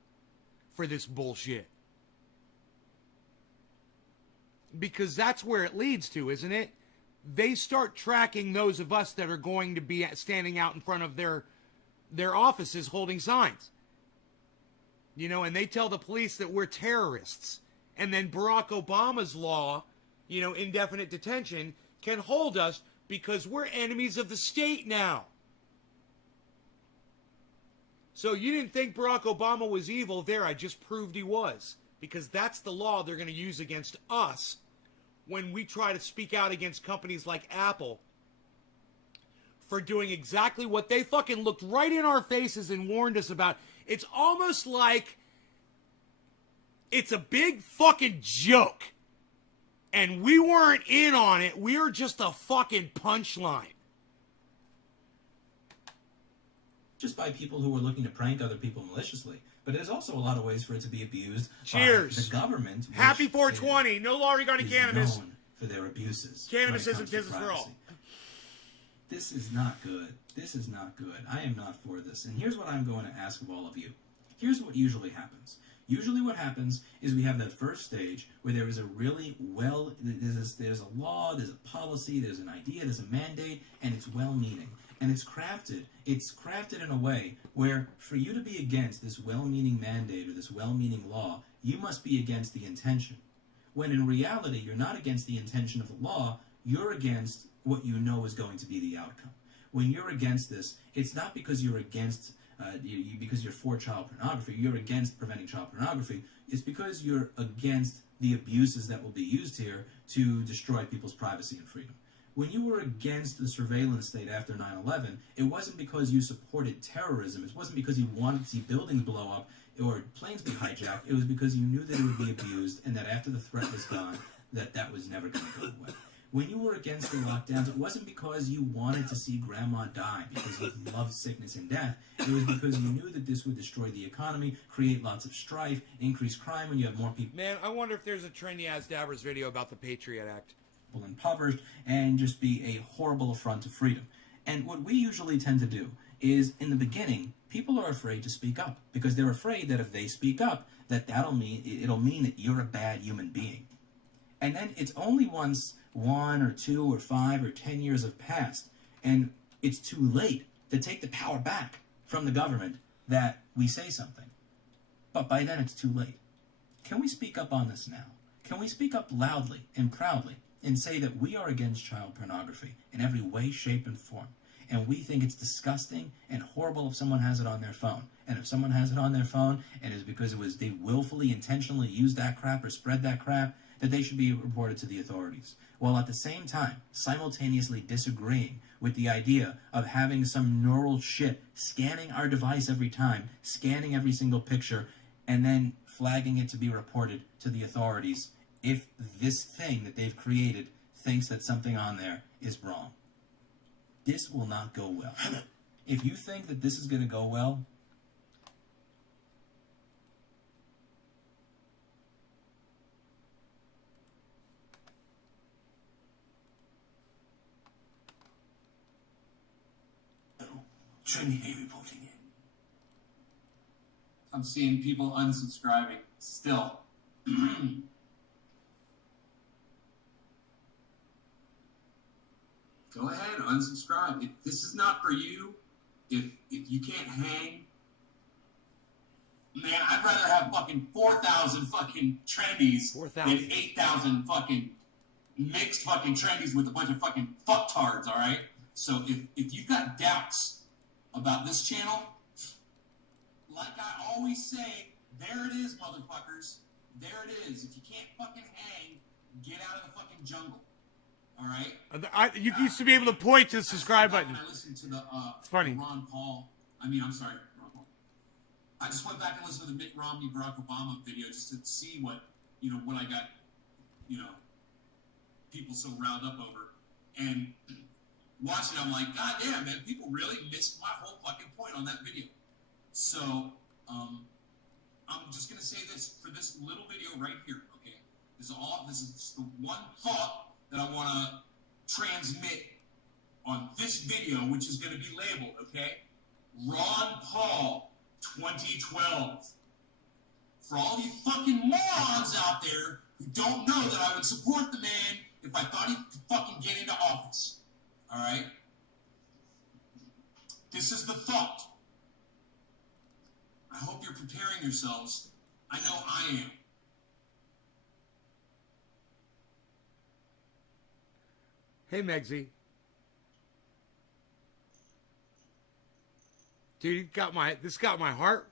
for this bullshit. Because that's where it leads to, isn't it? They start tracking those of us that are going to be standing out in front of their offices holding signs. You know, and they tell the police that we're terrorists. And then Barack Obama's law, you know, indefinite detention, can hold us because we're enemies of the state now. So you didn't think Barack Obama was evil? There, I just proved he was. Because that's the law they're going to use against us when we try to speak out against companies like Apple for doing exactly what they fucking looked right in our faces and warned us about. It's almost like it's a big fucking joke. And we weren't in on it. We were just a fucking punchline. just by people who are looking to prank other people maliciously, but there's also a lot of ways for it to be abused Cheers. by the government. Happy 420. No law regarding cannabis. Known for their abuses. Cannabis when it isn't comes to business for all. privacy. This is not good. This is not good. I am not for this. And here's what I'm going to ask of all of you. Here's what usually happens. Usually what happens is we have that first stage where there is a really there's a law, there's a policy, there's an idea, there's a mandate, and it's well-meaning. And it's crafted in a way where for you to be against this well-meaning mandate or this well-meaning law, you must be against the intention. When in reality, you're not against the intention of the law, you're against what you know is going to be the outcome. When you're against this, it's not because you're against because you're for child pornography, you're against preventing child pornography. It's because you're against the abuses that will be used here to destroy people's privacy and freedom. When you were against the surveillance state after 9/11, it wasn't because you supported terrorism. It wasn't because you wanted to see buildings blow up or planes be hijacked. It was because you knew that it would be abused and that after the threat was gone, that was never going to go away. When you were against the lockdowns, it wasn't because you wanted to see grandma die, because you loved sickness and death. It was because you knew that this would destroy the economy, create lots of strife, increase crime when you have more people. Man, I wonder if there's a trendy ass Dabbers video about the Patriot Act. Impoverished, and just be a horrible affront to freedom. And what we usually tend to do is, in the beginning, people are afraid to speak up, because they're afraid that if they speak up, it'll mean that you're a bad human being. And then it's only once 1 or 2 or 5 or 10 years have passed, and it's too late to take the power back from the government that we say something. But by then it's too late. Can we speak up on this now? Can we speak up loudly and proudly and say that we are against child pornography in every way, shape, and form? And we think it's disgusting and horrible if someone has it on their phone. And if someone has it on their phone and it's because they willfully, intentionally used that crap or spread that crap, that they should be reported to the authorities. While at the same time, simultaneously disagreeing with the idea of having some neural chip scanning our device every time, scanning every single picture, and then flagging it to be reported to the authorities if this thing that they've created thinks that something on there is wrong. This will not go well. If you think that this is going to go well, Trinity reporting in. I'm seeing people unsubscribing still. go ahead, unsubscribe. If this is not for you, if you can't hang, man, I'd rather have fucking 4,000 fucking trendies 4,000. than 8,000 fucking mixed fucking trendies with a bunch of fucking fucktards, all right? So if you've got doubts about this channel, like I always say, there it is, motherfuckers. There it is. If you can't fucking hang, get out of the fucking jungle. All right? You used to be able to point to the subscribe button. I listened to the It's funny. Ron Paul. I'm sorry, Ron Paul. I just went back and listened to the Mitt Romney Barack Obama video just to see what I got, people so riled up over. And watching it, I'm like, God damn, man, people really missed my whole fucking point on that video. So, I'm just gonna say this for this little video right here, okay? This is the one thought that I want to transmit on this video, which is going to be labeled, okay? Ron Paul 2012. For all you fucking morons out there who don't know that I would support the man if I thought he could fucking get into office. All right? This is the thought. I hope you're preparing yourselves. I know I am. Hey, Megsy. Dude, this got my heart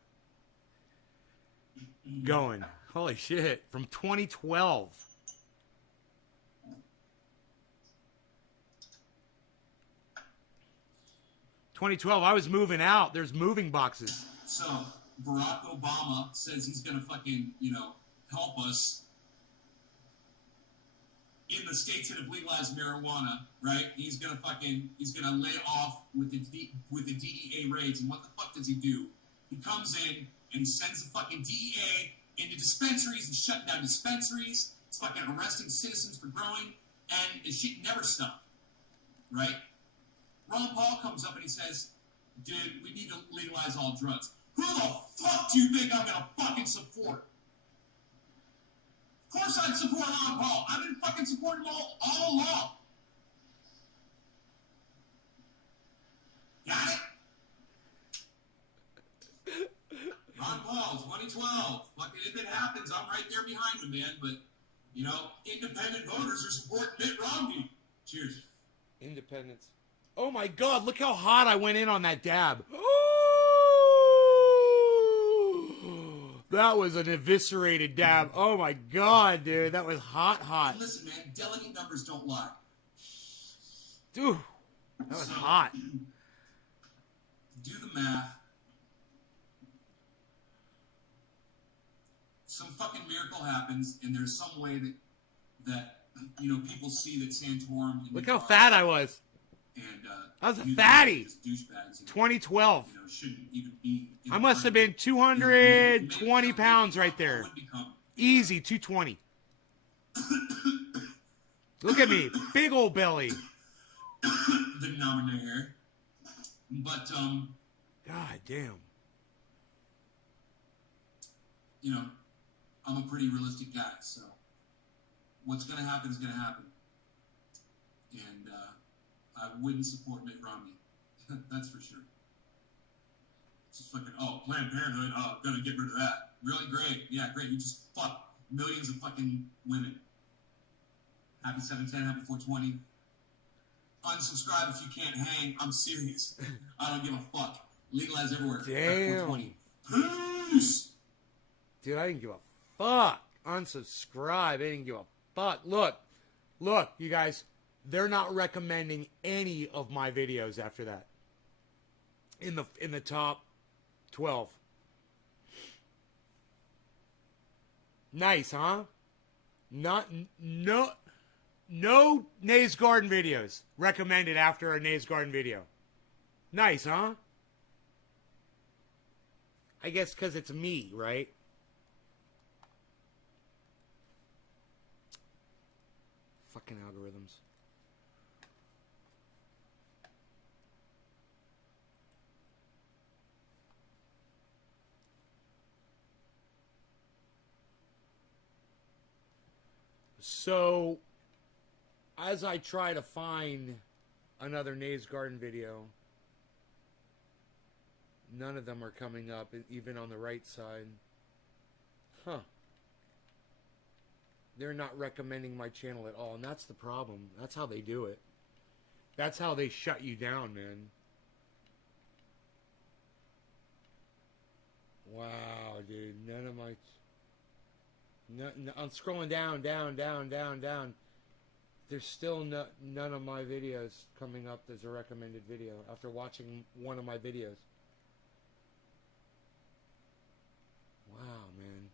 going. Holy shit. From 2012. I was moving out. There's moving boxes. So, Barack Obama says he's going to fucking, help us in the states that have legalized marijuana, right? He's gonna lay off with the DEA raids. And what the fuck does he do? He comes in and he sends the fucking DEA into dispensaries and shutting down dispensaries. It's fucking arresting citizens for growing, and the shit never stopped, right? Ron Paul comes up and he says, dude, we need to legalize all drugs. Who the fuck do you think I'm gonna fucking support? Of course I'd support Ron Paul. I've been fucking supporting him all along. Got it? Ron Paul, 2012. Fucking if it happens, I'm right there behind him, man. But, independent voters are supporting Mitt Romney. Cheers. Independence. Oh my God, look how hot I went in on that dab. That was an eviscerated dab. Oh my God, dude. That was hot. Listen, man, delegate numbers don't lie. Dude, that was hot. Do the math. Some fucking miracle happens, and there's some way that people see that Santorum. Look how fat I was. And I was a fatty. Douchebags, 2012. Shouldn't even be. I must have been 220 pounds right there. Easy, 220. Look at me, big old belly. Denominator. But God damn. I'm a pretty realistic guy, so what's gonna happen is gonna happen. And I wouldn't support Mitt Romney. That's for sure. It's just fucking, Planned Parenthood, gonna get rid of that. Really great. Yeah, great. You just fuck millions of fucking women. Happy 710, happy 420. Unsubscribe if you can't hang. I'm serious. I don't give a fuck. Legalize everywhere. Damn. 420. Peace! Dude, I didn't give a fuck. Unsubscribe. I didn't give a fuck. Look, you guys. They're not recommending any of my videos after that. In the top 12. Nice, huh? No Nays Garden videos recommended after a Nays Garden video. Nice, huh? I guess because it's me, right? Fucking algorithms. So, as I try to find another Nave's Garden video. None of them are coming up, even on the right side. Huh. They're not recommending my channel at all, and that's the problem. That's how they do it. That's how they shut you down, man. Wow, dude. None of my... I'm scrolling down. There's still none of my videos coming up as a recommended video after watching one of my videos. Wow, man.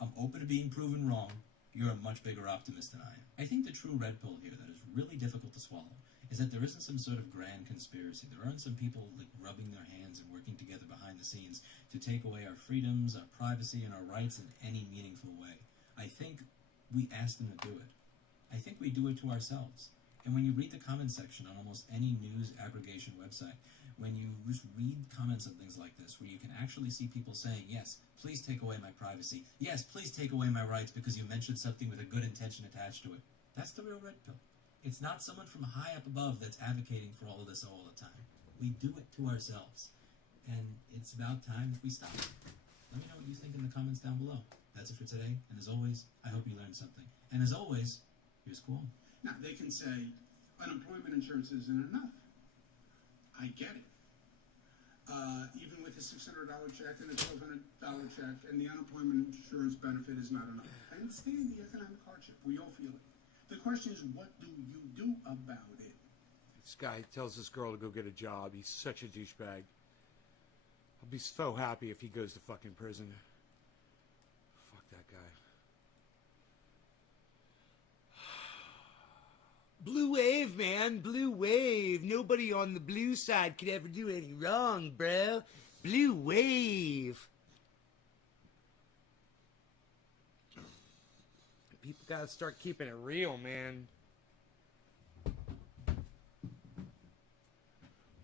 I'm open to being proven wrong. You're a much bigger optimist than I am. I think the true red pill here that is really difficult to swallow is that there isn't some sort of grand conspiracy. There aren't some people like rubbing their hands and working together behind the scenes to take away our freedoms, our privacy, and our rights in any meaningful way. I think we ask them to do it. I think we do it to ourselves. And when you read the comments section on almost any news aggregation website, when you just read comments on things like this, where you can actually see people saying, yes, please take away my privacy. Yes, please take away my rights because you mentioned something with a good intention attached to it. That's the real red pill. It's not someone from high up above that's advocating for all of this all the time. We do it to ourselves. And it's about time that we stop. Let me know what you think in the comments down below. That's it for today. And as always, I hope you learned something. And as always, here's Cool. Now, they can say unemployment insurance isn't enough. I get it. Even with a $600 check and a $1,200 check, and the unemployment insurance benefit is not enough. I understand the economic hardship. We all feel it. The question is, what do you do about it? This guy tells this girl to go get a job. He's such a douchebag. I'll be so happy if he goes to fucking prison. Fuck that guy. Blue wave, man. Blue wave. Nobody on the blue side could ever do anything wrong, bro. Blue wave. People gotta start keeping it real, man.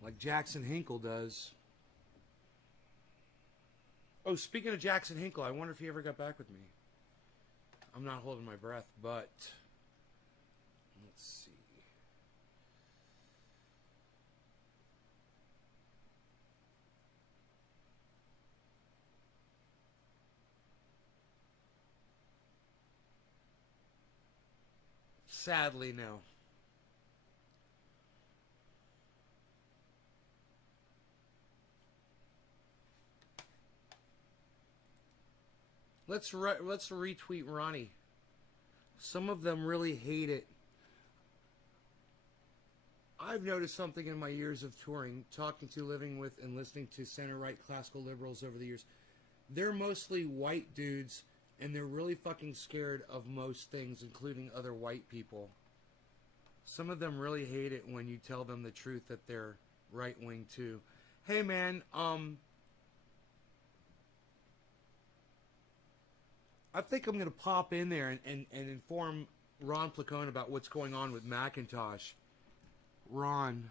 Like Jackson Hinkle does. Oh, speaking of Jackson Hinkle, I wonder if he ever got back with me. I'm not holding my breath, but... let's see. Sadly, no. Let's retweet Ronnie. Some of them really hate it. I've noticed something in my years of touring, talking to, living with, and listening to center-right classical liberals over the years. They're mostly white dudes, and they're really fucking scared of most things, including other white people. Some of them really hate it when you tell them the truth that they're right-wing too. Hey man, I think I'm going to pop in there and inform Ron Placone about what's going on with Macintosh. Ron,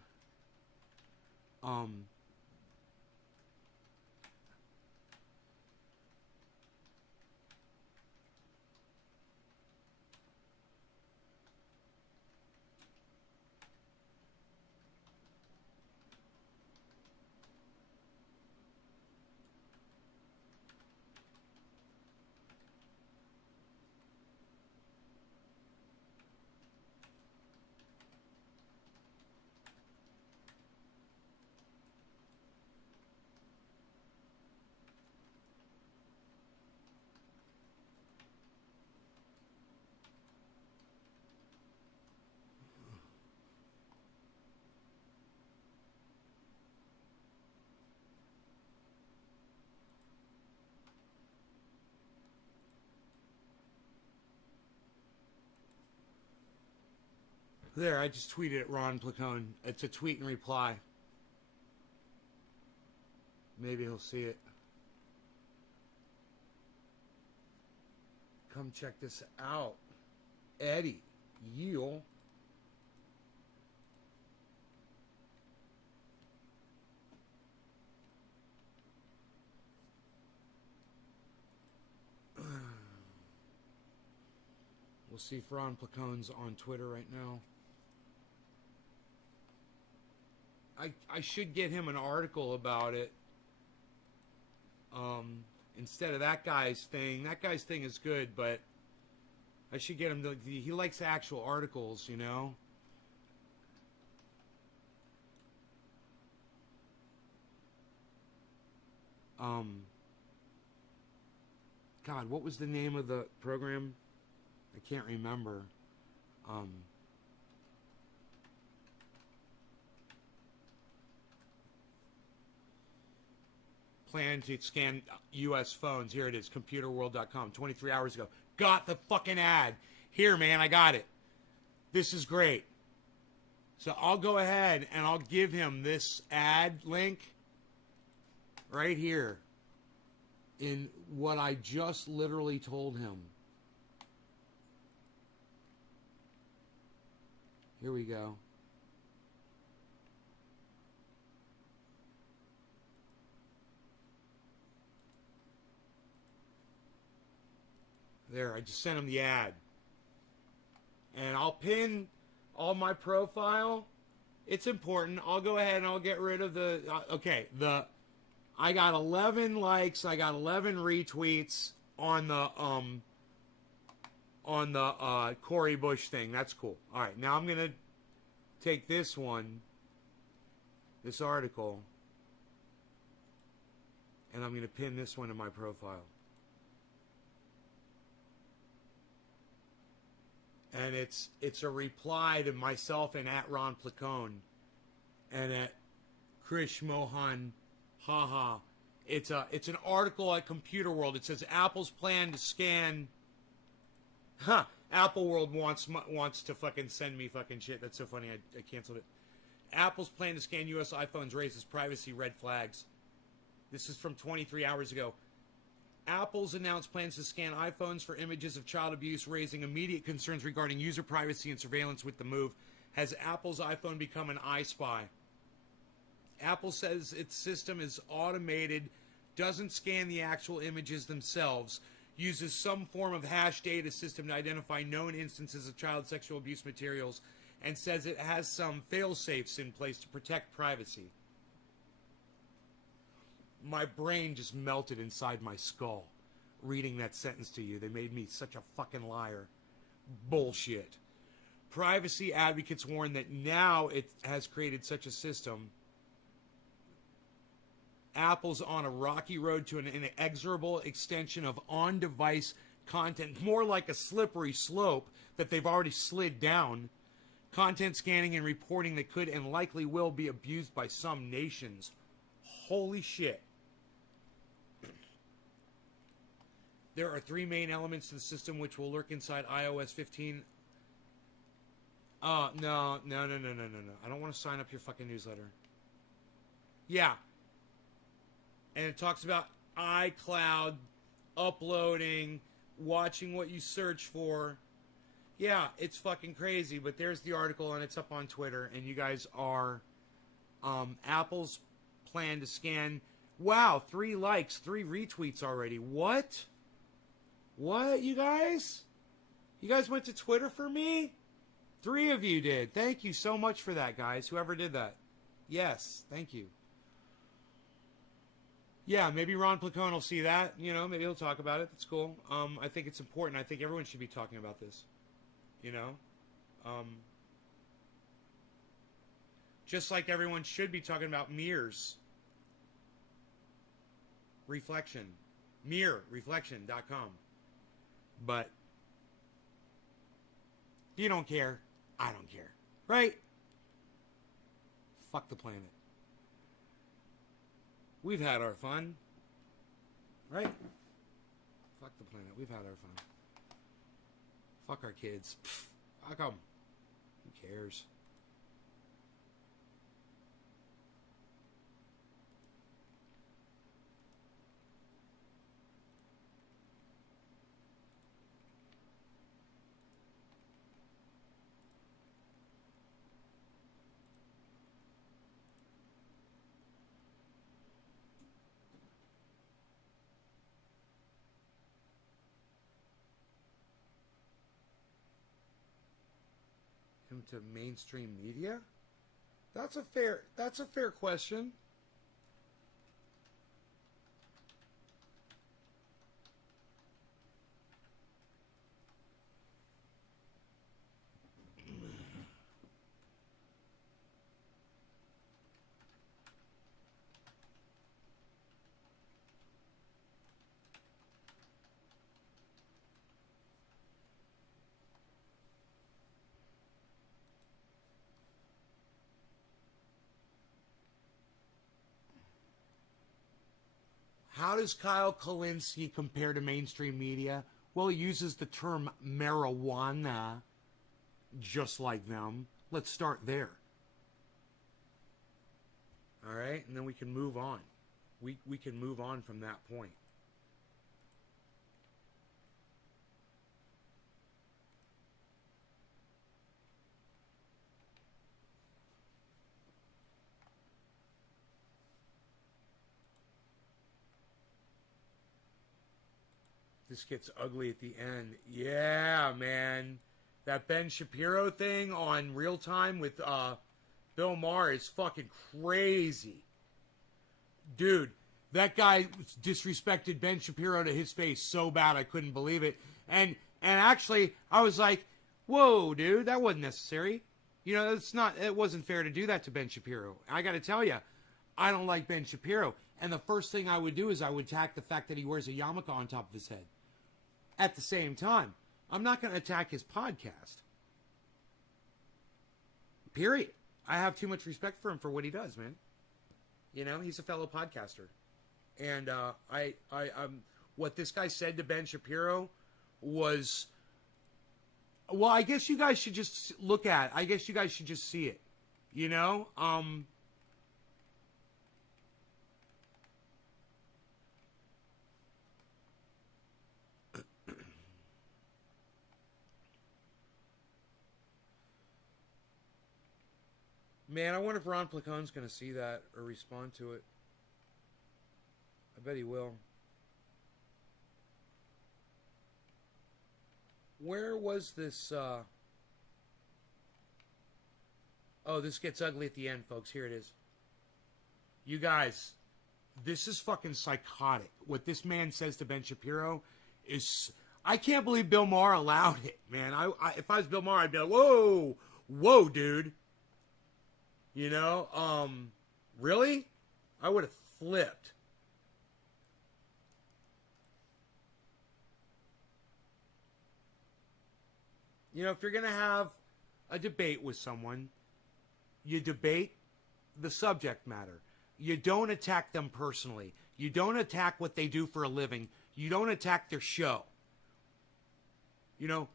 there, I just tweeted at Ron Placone. It's a tweet and reply. Maybe he'll see it. Come check this out. Eddie Yule We'll see if Ron Placone's on Twitter right now. I should get him an article about it. Instead of that guy's thing. That guy's thing is good, but I should get him to, he likes actual articles, you know? God, what was the name of the program? I can't remember. Plan to scan U.S. phones. Here it is, computerworld.com, 23 hours ago. Got the fucking ad. Here, man, I got it. This is great. So I'll go ahead and I'll give him this ad link right here in what I just literally told him. Here we go. There, I just sent him the ad. And I'll pin all my profile. It's important. I'll go ahead and I'll get rid of the... okay, I got 11 likes. I got 11 retweets on the Cory Bush thing. That's cool. All right, now I'm going to take this one, this article, and I'm going to pin this one to my profile. And it's a reply to myself and at Ron Placone and at Krish Mohan Haha. It's an article at Computer World. It says Apple's plan to scan. Apple World wants to fucking send me fucking shit. That's so funny. I canceled it. Apple's plan to scan U.S. iPhones raises privacy red flags. This is from 23 hours ago. Apple's announced plans to scan iPhones for images of child abuse, raising immediate concerns regarding user privacy and surveillance. With the move, has Apple's iPhone become an iSpy? Apple says its system is automated, doesn't scan the actual images themselves, uses some form of hash data system to identify known instances of child sexual abuse materials, and says it has some fail-safes in place to protect privacy. My brain just melted inside my skull reading that sentence to you. They made me such a fucking liar. Bullshit. Privacy advocates warn that now it has created such a system. Apple's on a rocky road to an inexorable extension of on-device content, more like a slippery slope that they've already slid down. Content scanning and reporting that could and likely will be abused by some nations. Holy shit. There are three main elements to the system which will lurk inside iOS 15. No. I don't want to sign up your fucking newsletter. Yeah. And it talks about iCloud, uploading, watching what you search for. Yeah, it's fucking crazy. But there's the article, and it's up on Twitter. And you guys are... Apple's plan to scan... Wow, 3 likes, 3 retweets already. What? What, you guys? You guys went to Twitter for me? 3 of you did. Thank you so much for that, guys. Whoever did that. Yes, thank you. Yeah, maybe Ron Placone will see that. You know, maybe he'll talk about it. That's cool. I think it's important. I think everyone should be talking about this. You know? Just like everyone should be talking about mirrors. Reflection. Mirrorreflection.com. But you don't care. I don't care. Right? Fuck the planet. We've had our fun. Right? Fuck the planet. We've had our fun. Fuck our kids. Pfft, fuck them. Who cares? him to mainstream media? That's a fair question. How does Kyle Kalinske compare to mainstream media? Well, he uses the term marijuana just like them. Let's start there. All right, and then we can move on. We can move on from that point. This gets ugly at the end. Yeah, man. That Ben Shapiro thing on Real Time with Bill Maher is fucking crazy. Dude, that guy disrespected Ben Shapiro to his face so bad I couldn't believe it. And actually, I was like, whoa, dude, that wasn't necessary. You know, it wasn't fair to do that to Ben Shapiro. I got to tell you, I don't like Ben Shapiro. And the first thing I would do is I would attack the fact that he wears a yarmulke on top of his head. At the same time, I'm not going to attack his podcast. Period. I have too much respect for him for what he does, man. You know, he's a fellow podcaster. And what this guy said to Ben Shapiro was, well, I guess you guys should just look at it. I guess you guys should just see it. You know? Man, I wonder if Ron Placon's going to see that or respond to it. I bet he will. Where was this? Oh, this gets ugly at the end, folks. Here it is. You guys, this is fucking psychotic. What this man says to Ben Shapiro is... I can't believe Bill Maher allowed it, man. If I was Bill Maher, I'd be like, whoa, dude. You know, really? I would have flipped. You know, if you're going to have a debate with someone, you debate the subject matter. You don't attack them personally. You don't attack what they do for a living. You don't attack their show. You know,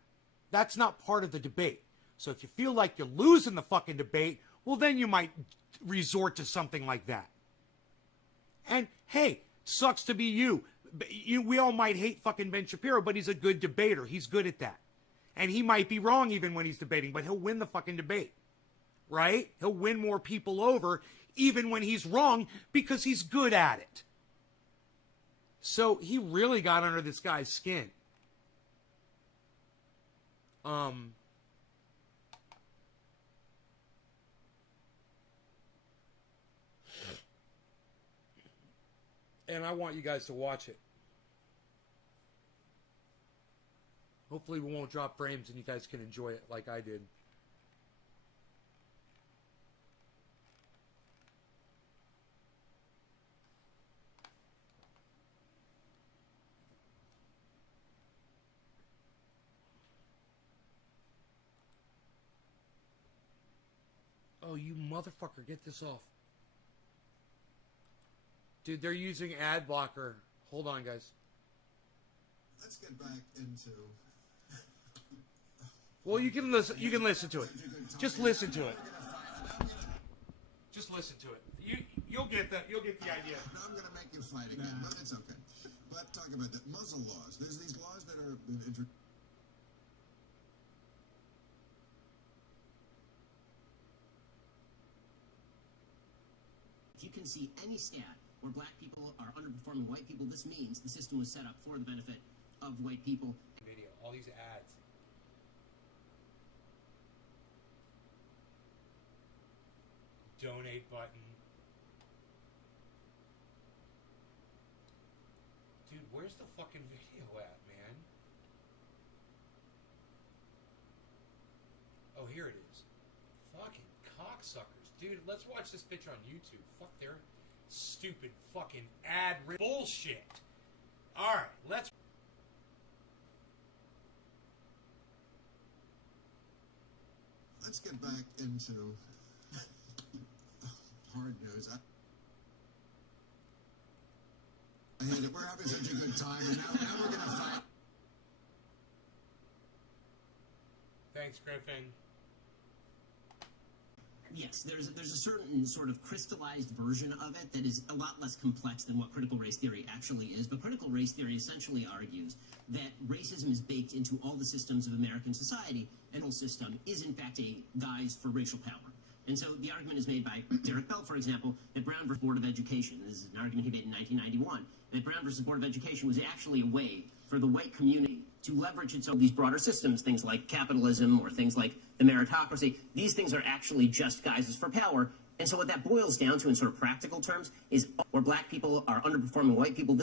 that's not part of the debate. So if you feel like you're losing the fucking debate, well, then you might resort to something like that. And, hey, sucks to be you. We all might hate fucking Ben Shapiro, but he's a good debater. He's good at that. And he might be wrong even when he's debating, but he'll win the fucking debate. Right? He'll win more people over even when he's wrong because he's good at it. So he really got under this guy's skin. And I want you guys to watch it. Hopefully we won't drop frames and you guys can enjoy it like I did. Oh, you motherfucker, get this off. Dude, they're using ad blocker. Hold on, guys. Let's get back into... Well, you can listen to it. Just listen to it. Just listen to it. You'll get the idea. No, I'm going to make you fight again, but it's okay. But talk about the muzzle laws. There's these laws that are introduced. If you can see any stat where black people are underperforming white people, this means the system was set up for the benefit of white people. Video, all these ads. donate button. Dude, where's the fucking video at, man? Oh, here it is. Fucking cocksuckers. Dude, let's watch this bitch on YouTube. Fuck their stupid fucking ad bullshit. Alright, let's... Let's get back into hard news. I hate it. We're having such a good time, and now we're going to fight. Thanks, Griffin. Yes, there's a certain sort of crystallized version of it that is a lot less complex than what critical race theory actually is. But critical race theory essentially argues that racism is baked into all the systems of American society, and all system is in fact a guise for racial power. And so the argument is made by Derek Bell, for example, that Brown versus Board of Education, this is an argument he made in 1991, that Brown versus Board of Education was actually a way for the white community to leverage its own these broader systems, things like capitalism or things like the meritocracy. These things are actually just guises for power. And so what that boils down to in sort of practical terms is where black people are underperforming white people, this